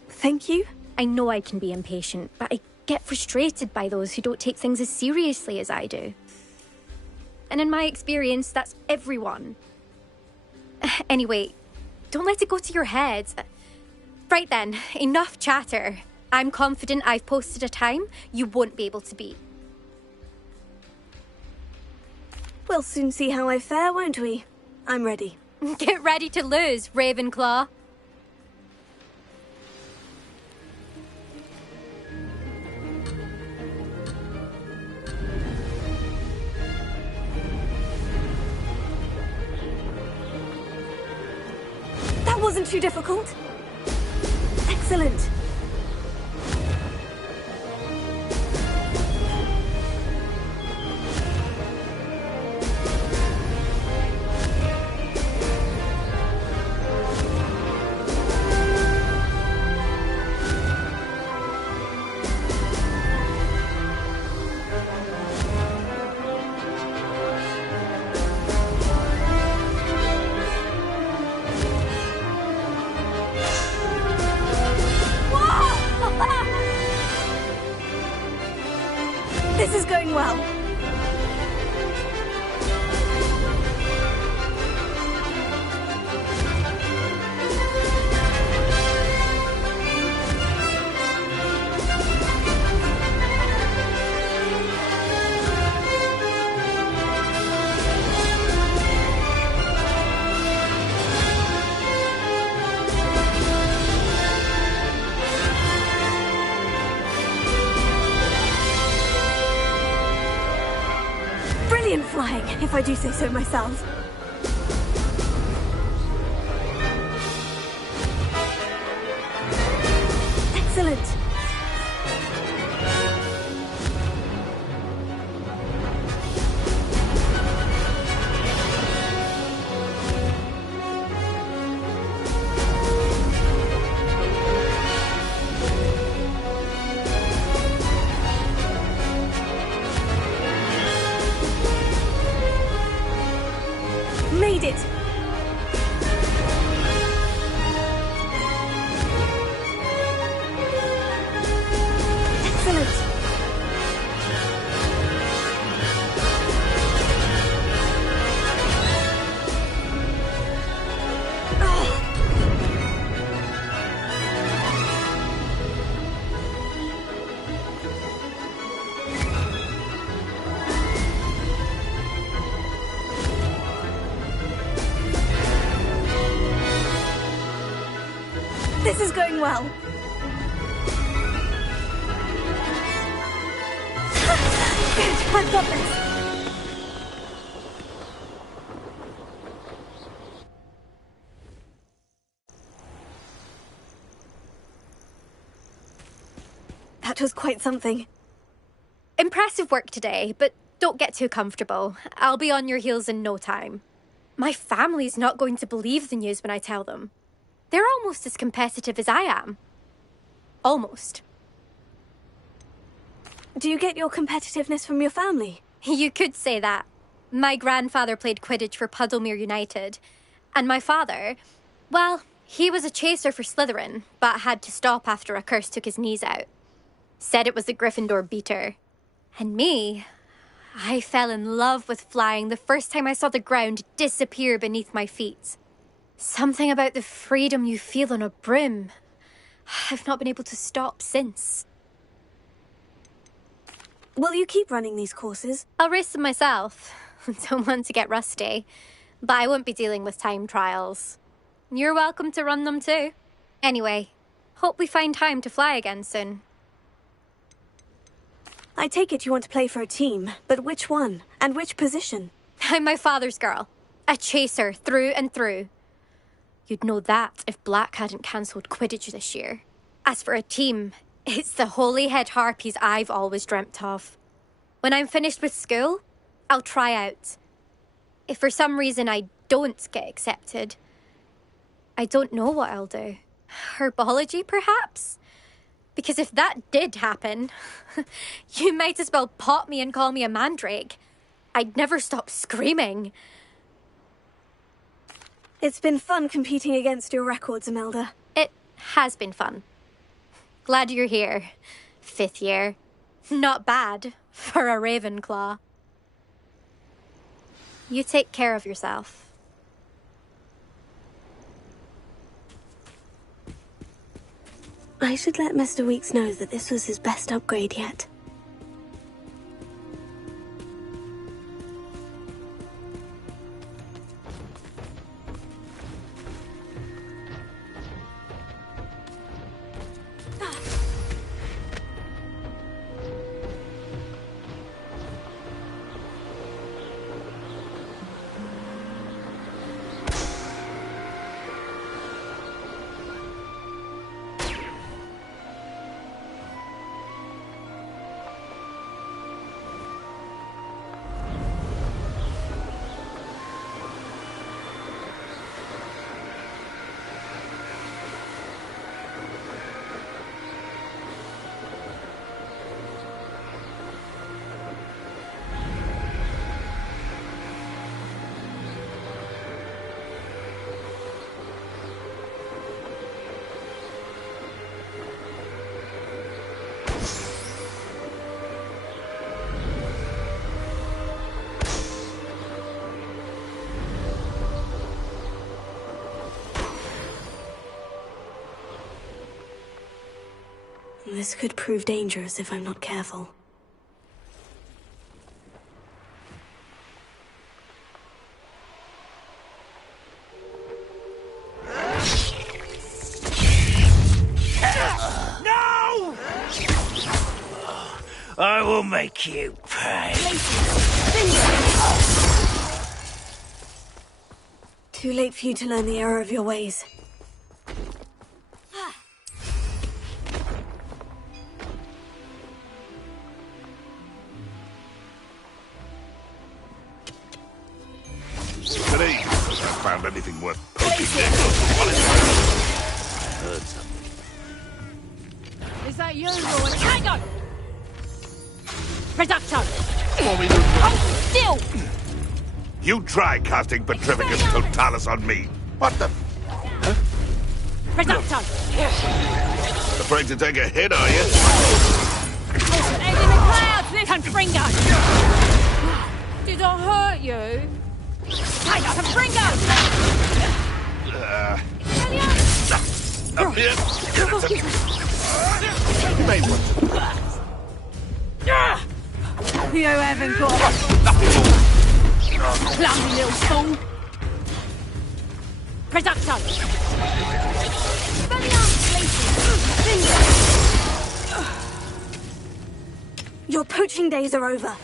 thank you. I know I can be impatient, but I get frustrated by those who don't take things as seriously as I do. And in my experience, that's everyone. Anyway, don't let it go to your head. Right then, enough chatter. I'm confident I've posted a time you won't be able to beat. We'll soon see how I fare, won't we? I'm ready. Get ready to lose, Ravenclaw. That wasn't too difficult. Excellent. This is going well. Brilliant flying, if I do say so myself. Excellent. Made it! Excellent! This is going well. Good, I've got this. That was quite something. Impressive work today, but don't get too comfortable. I'll be on your heels in no time. My family's not going to believe the news when I tell them. They're almost as competitive as I am. Almost. Do you get your competitiveness from your family? You could say that. My grandfather played Quidditch for Puddlemere United. And my father, well, he was a chaser for Slytherin, but had to stop after a curse took his knees out. Said it was the Gryffindor beater. And me, I fell in love with flying the first time I saw the ground disappear beneath my feet. Something about the freedom you feel on a broom. I've not been able to stop since. Will you keep running these courses? I'll race them myself. Don't want to get rusty. But I won't be dealing with time trials. You're welcome to run them too. Anyway, hope we find time to fly again soon. I take it you want to play for a team, but which one? And which position? I'm my father's girl. A chaser through and through. You'd know that if Black hadn't cancelled Quidditch this year. As for a team, it's the Holyhead Harpies I've always dreamt of. When I'm finished with school, I'll try out. If for some reason I don't get accepted, I don't know what I'll do. Herbology, perhaps? Because if that did happen, you might as well pop me and call me a mandrake. I'd never stop screaming. It's been fun competing against your records, Imelda. It has been fun. Glad you're here. 5th year. Not bad for a Ravenclaw. You take care of yourself. I should let Mr. Weeks know that this was his best upgrade yet. This could prove dangerous if I'm not careful. No! I will make you pay. Too late for you to learn the error of your ways. Found anything worth poking there. I heard something. Is that you, Rowan? Hang on! Reducto! Hold still! You try casting Petrificus Totalis on me. What the? Reducto! Afraid to take a hit, are you? Egg in the clouds, this Confringo! Did I hurt you? Hey, Confringo! Up here. You may want to. You haven't got clumsy little fool. Reducto! Your poaching days are over.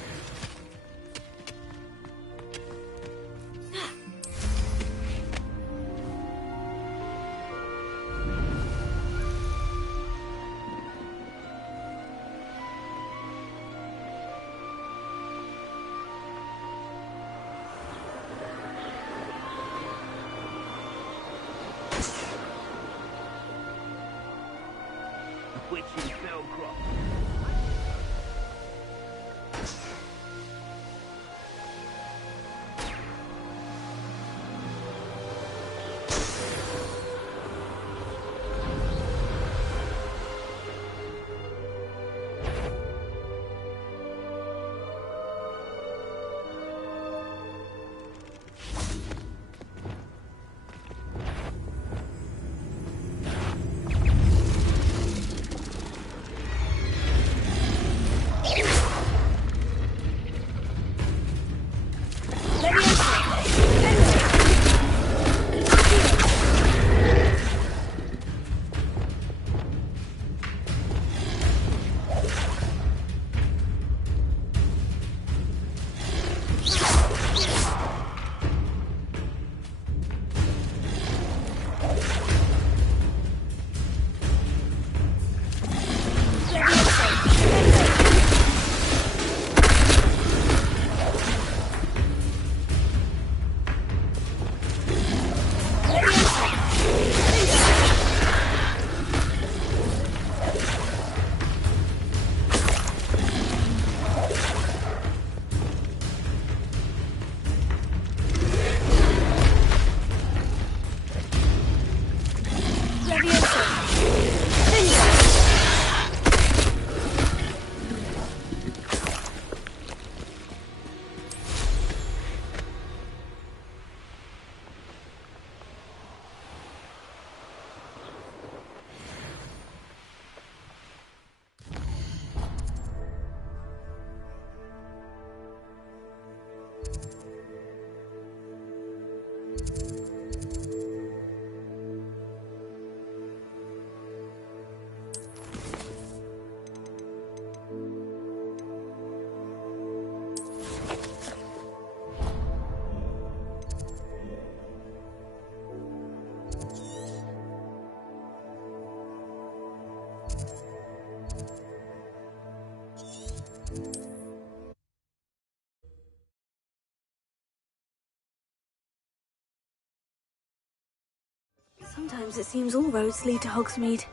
Sometimes it seems all roads lead to Hogsmeade.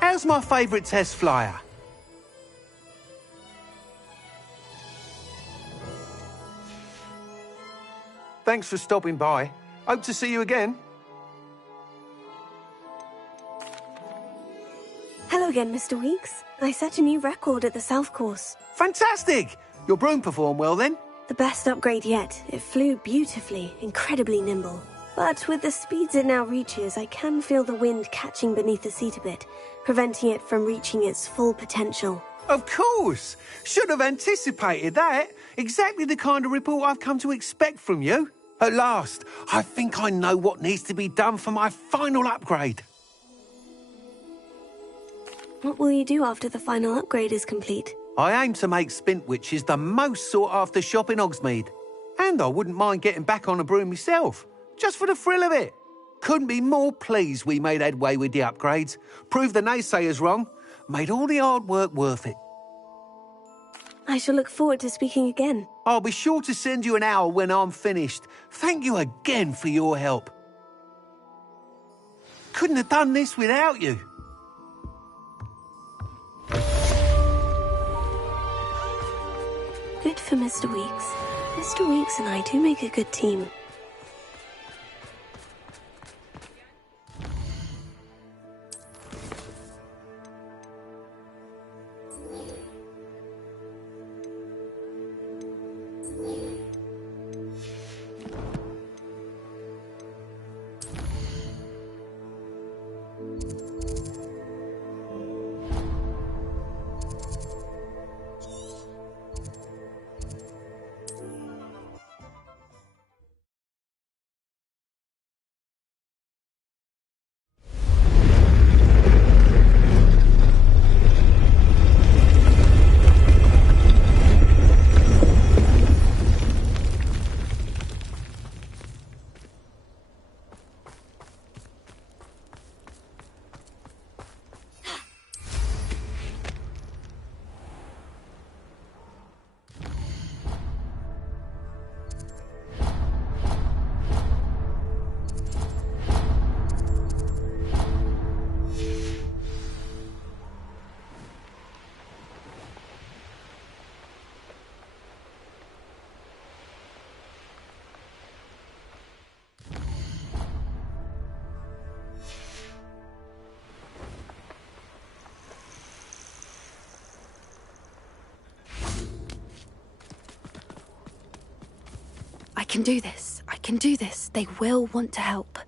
How's my favourite test flyer? Thanks for stopping by. Hope to see you again. Hello again, Mr. Weeks. I set a new record at the South Course. Fantastic! Your broom performed well then? The best upgrade yet. It flew beautifully, incredibly nimble. But with the speeds it now reaches, I can feel the wind catching beneath the seat a bit, preventing it from reaching its full potential. Of course! Should have anticipated that. Exactly the kind of report I've come to expect from you. At last, I think I know what needs to be done for my final upgrade. What will you do after the final upgrade is complete? I aim to make Spintwitches the most sought-after shop in Hogsmeade. And I wouldn't mind getting back on a broom myself, just for the thrill of it. Couldn't be more pleased we made headway with the upgrades, proved the naysayers wrong, made all the hard work worth it. I shall look forward to speaking again. I'll be sure to send you an owl when I'm finished. Thank you again for your help. Couldn't have done this without you. Good for Mr. Weeks. Mr. Weeks and I do make a good team. I can do this. I can do this. They will want to help.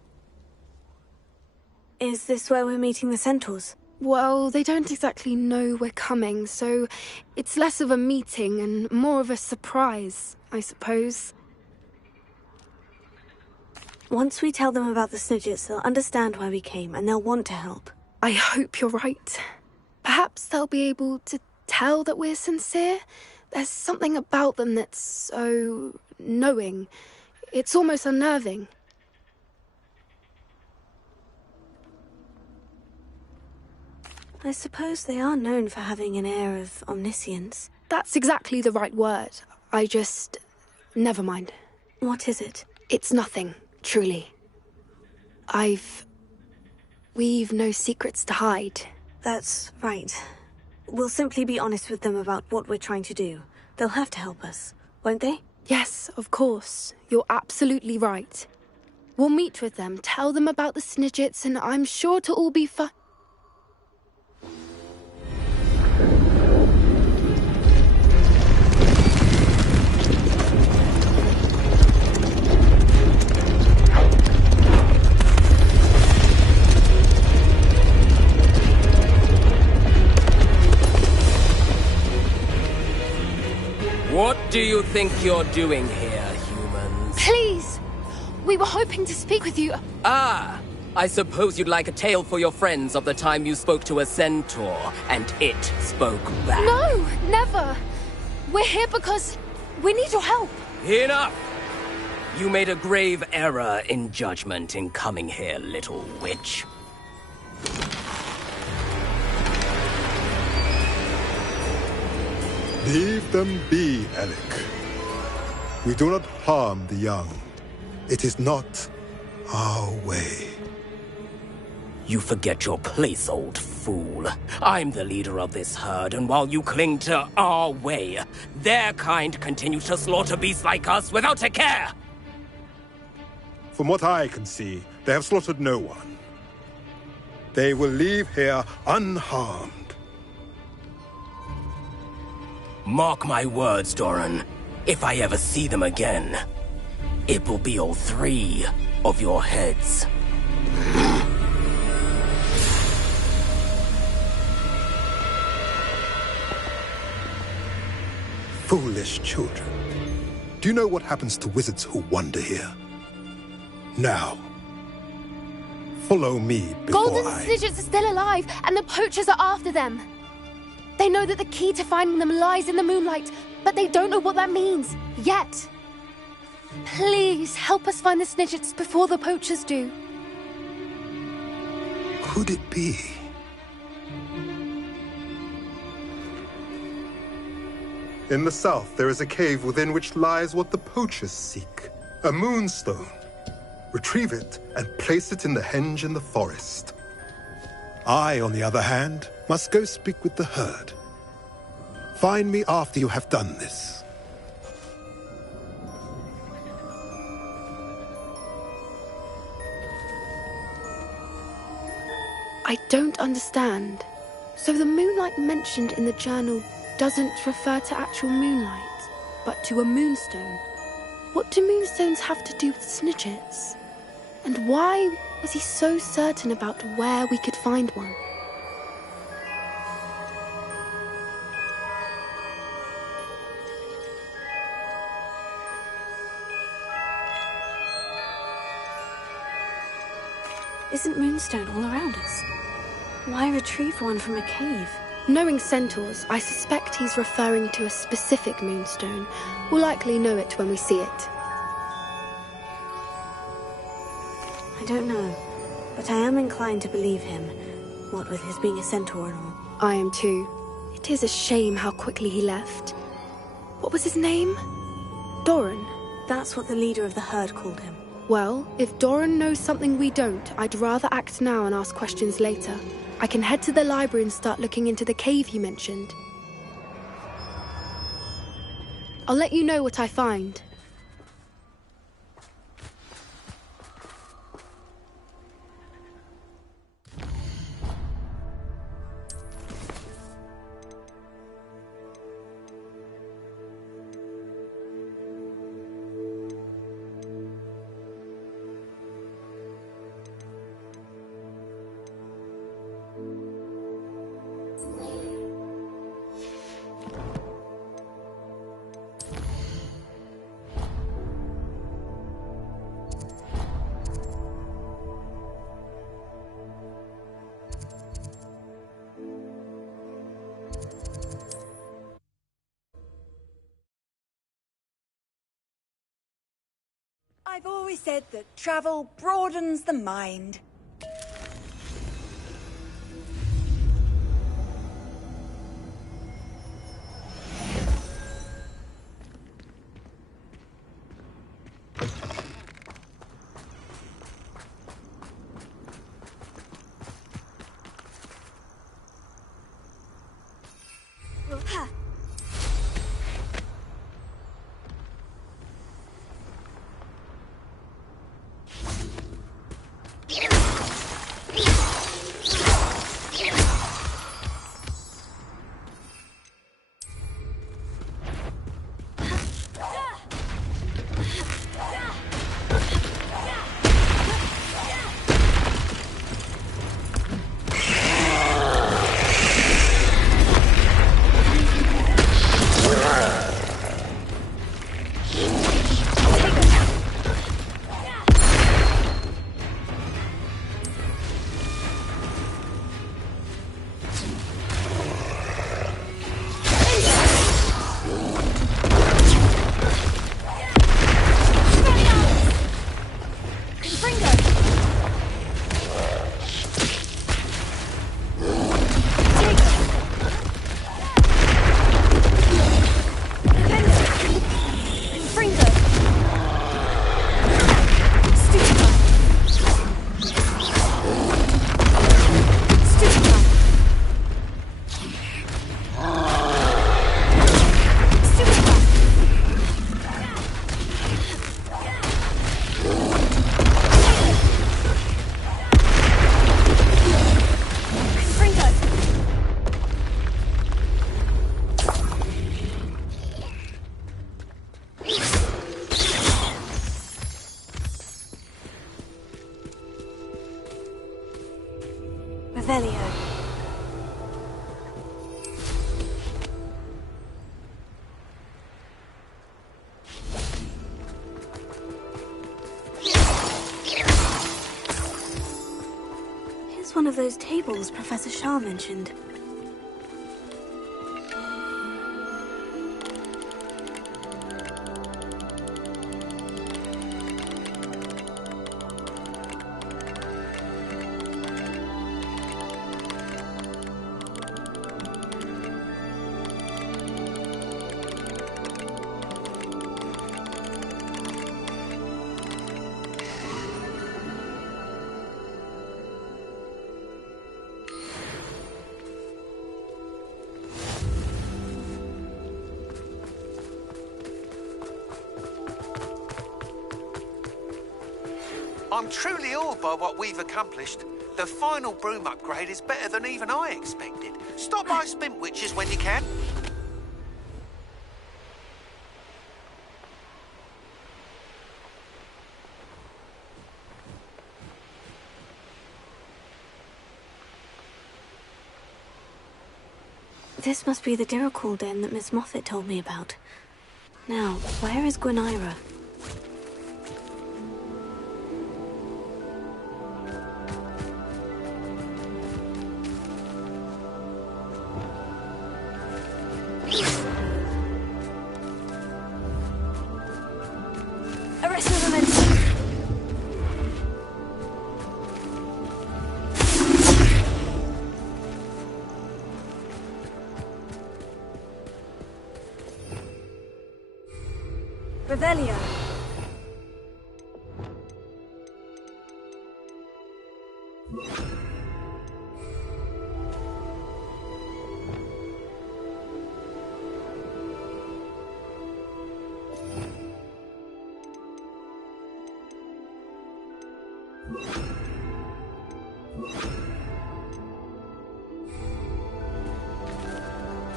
Is this where we're meeting the centaurs? Well, they don't exactly know we're coming, so it's less of a meeting and more of a surprise, I suppose. Once we tell them about the Snidgets, they'll understand why we came and they'll want to help. I hope you're right. Perhaps they'll be able to tell that we're sincere. There's something about them that's so knowing. It's almost unnerving. I suppose they are known for having an air of omniscience. That's exactly the right word. I just... never mind. What is it? It's nothing, truly. We've no secrets to hide. That's right. We'll simply be honest with them about what we're trying to do. They'll have to help us, won't they? Yes, of course. You're absolutely right. We'll meet with them, tell them about the Snidgets, and I'm sure it'll all be fun. What do you think you're doing here, humans? Please! We were hoping to speak with you. Ah! I suppose you'd like a tale for your friends of the time you spoke to a centaur, and it spoke back. No! Never! We're here because we need your help. Enough! You made a grave error in judgment in coming here, little witch. Leave them be, Alec. We do not harm the young. It is not our way. You forget your place, old fool. I'm the leader of this herd, and while you cling to our way, their kind continue to slaughter beasts like us without a care! From what I can see, they have slaughtered no one. They will leave here unharmed. Mark my words, Doran. If I ever see them again, it will be all 3 of your heads. Foolish children. Do you know what happens to wizards who wander here? Now, follow me before Golden Snidgets are still alive, and the poachers are after them. They know that the key to finding them lies in the moonlight, but they don't know what that means, yet. Please, help us find the Snidgets before the poachers do. Could it be? In the south, there is a cave within which lies what the poachers seek. A moonstone. Retrieve it and place it in the henge in the forest. I, on the other hand, must go speak with the herd. Find me after you have done this. I don't understand. So the moonlight mentioned in the journal doesn't refer to actual moonlight, but to a moonstone. What do moonstones have to do with Snidgets? And why was he so certain about where we could find one? Isn't Moonstone all around us? Why retrieve one from a cave? Knowing centaurs, I suspect he's referring to a specific moonstone. We'll likely know it when we see it. I don't know, but I am inclined to believe him, what with his being a centaur and all. I am too. It is a shame how quickly he left. What was his name? Doran? That's what the leader of the herd called him. Well, if Doran knows something we don't, I'd rather act now and ask questions later. I can head to the library and start looking into the cave he mentioned. I'll let you know what I find. I've always said that travel broadens the mind. Revelio. Here's one of those tables Professor Shah mentioned. I'm truly awed by what we've accomplished. The final broom upgrade is better than even I expected. Stop by Spintwitches when you can. This must be the Dirical den that Miss Moffat told me about. Now, where is Gwenira? Revelio.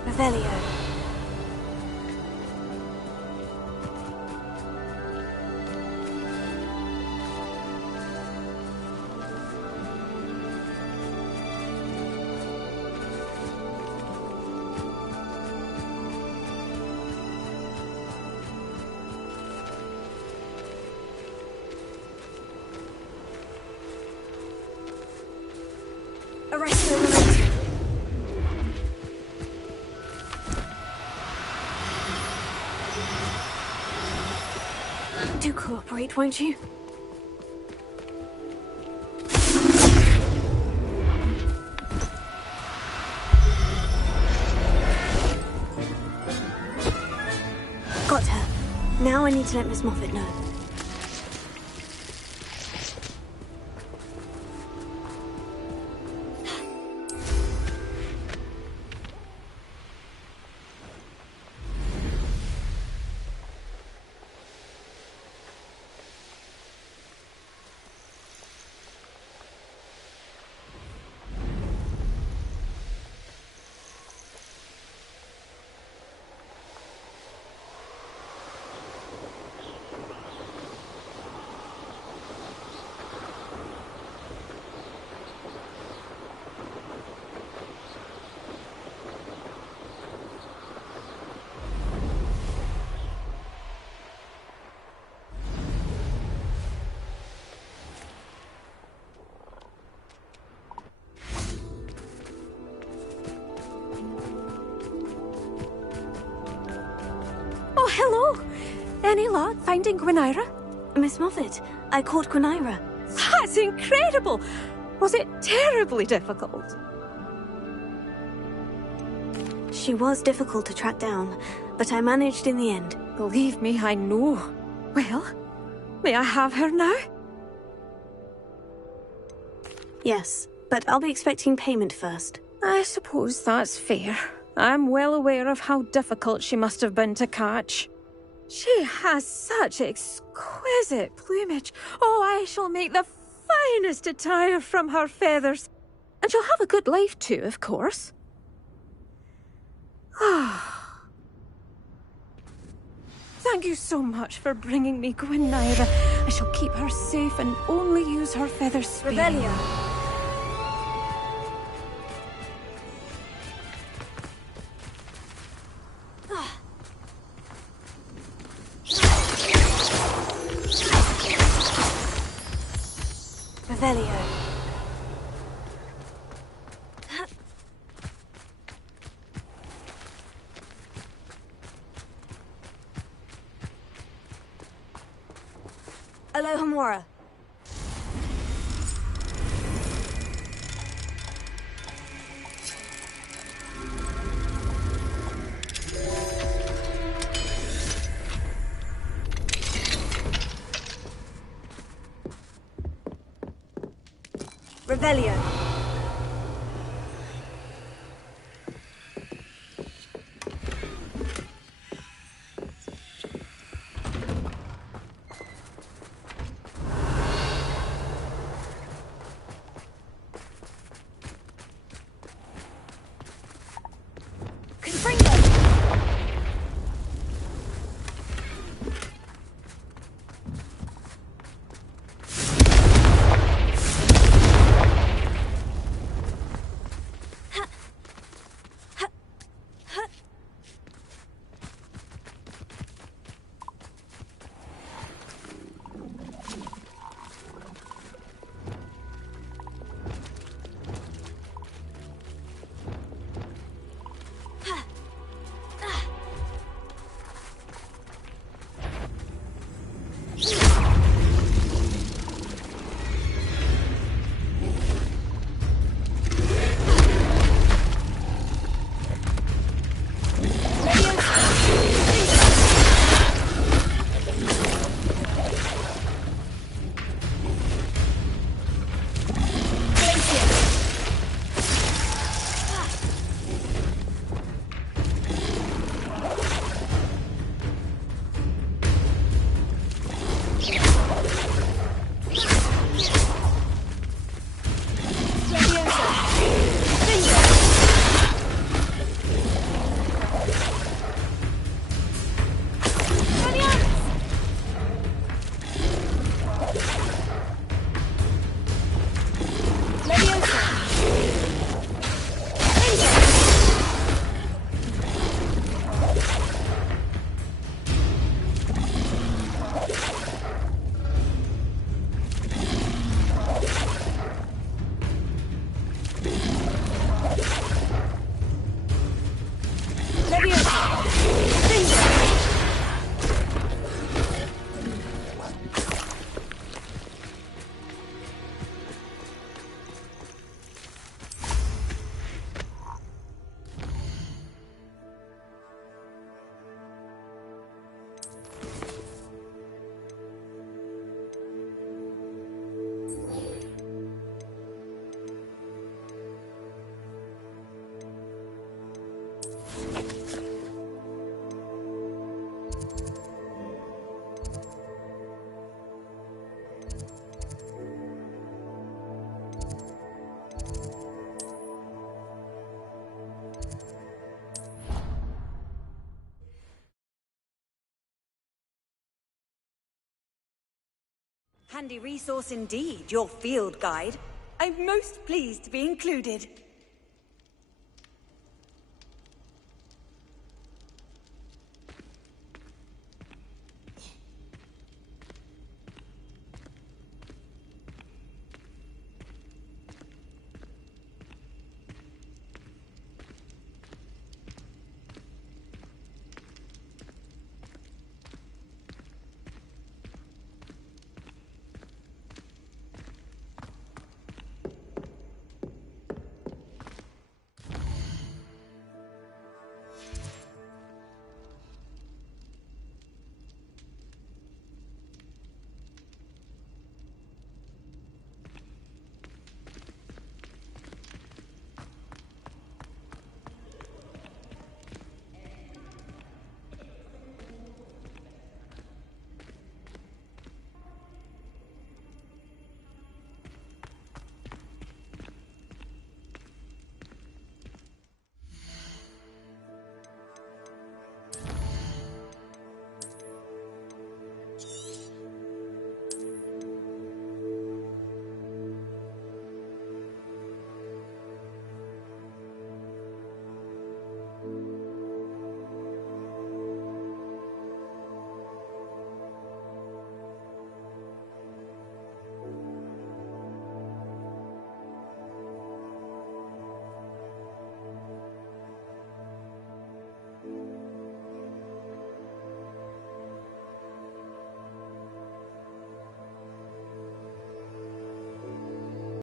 Revelio. Do cooperate, won't you? Got her. Now I need to let Miss Moffat know. Oh, hello! Any luck finding Gwenira? Miss Moffat, I caught Gwenira. That's incredible! Was it terribly difficult? She was difficult to track down, but I managed in the end. Believe me, I know. Well, may I have her now? Yes, but I'll be expecting payment first. I suppose that's fair. I'm well aware of how difficult she must have been to catch. She has such exquisite plumage. Oh, I shall make the finest attire from her feathers. And she'll have a good life too, of course. Thank you so much for bringing me Gwenira. I shall keep her safe and only use her feathers sparingly. Revelio. Revelio. Alohomora. Revelio. Handy resource indeed, your field guide. I'm most pleased to be included.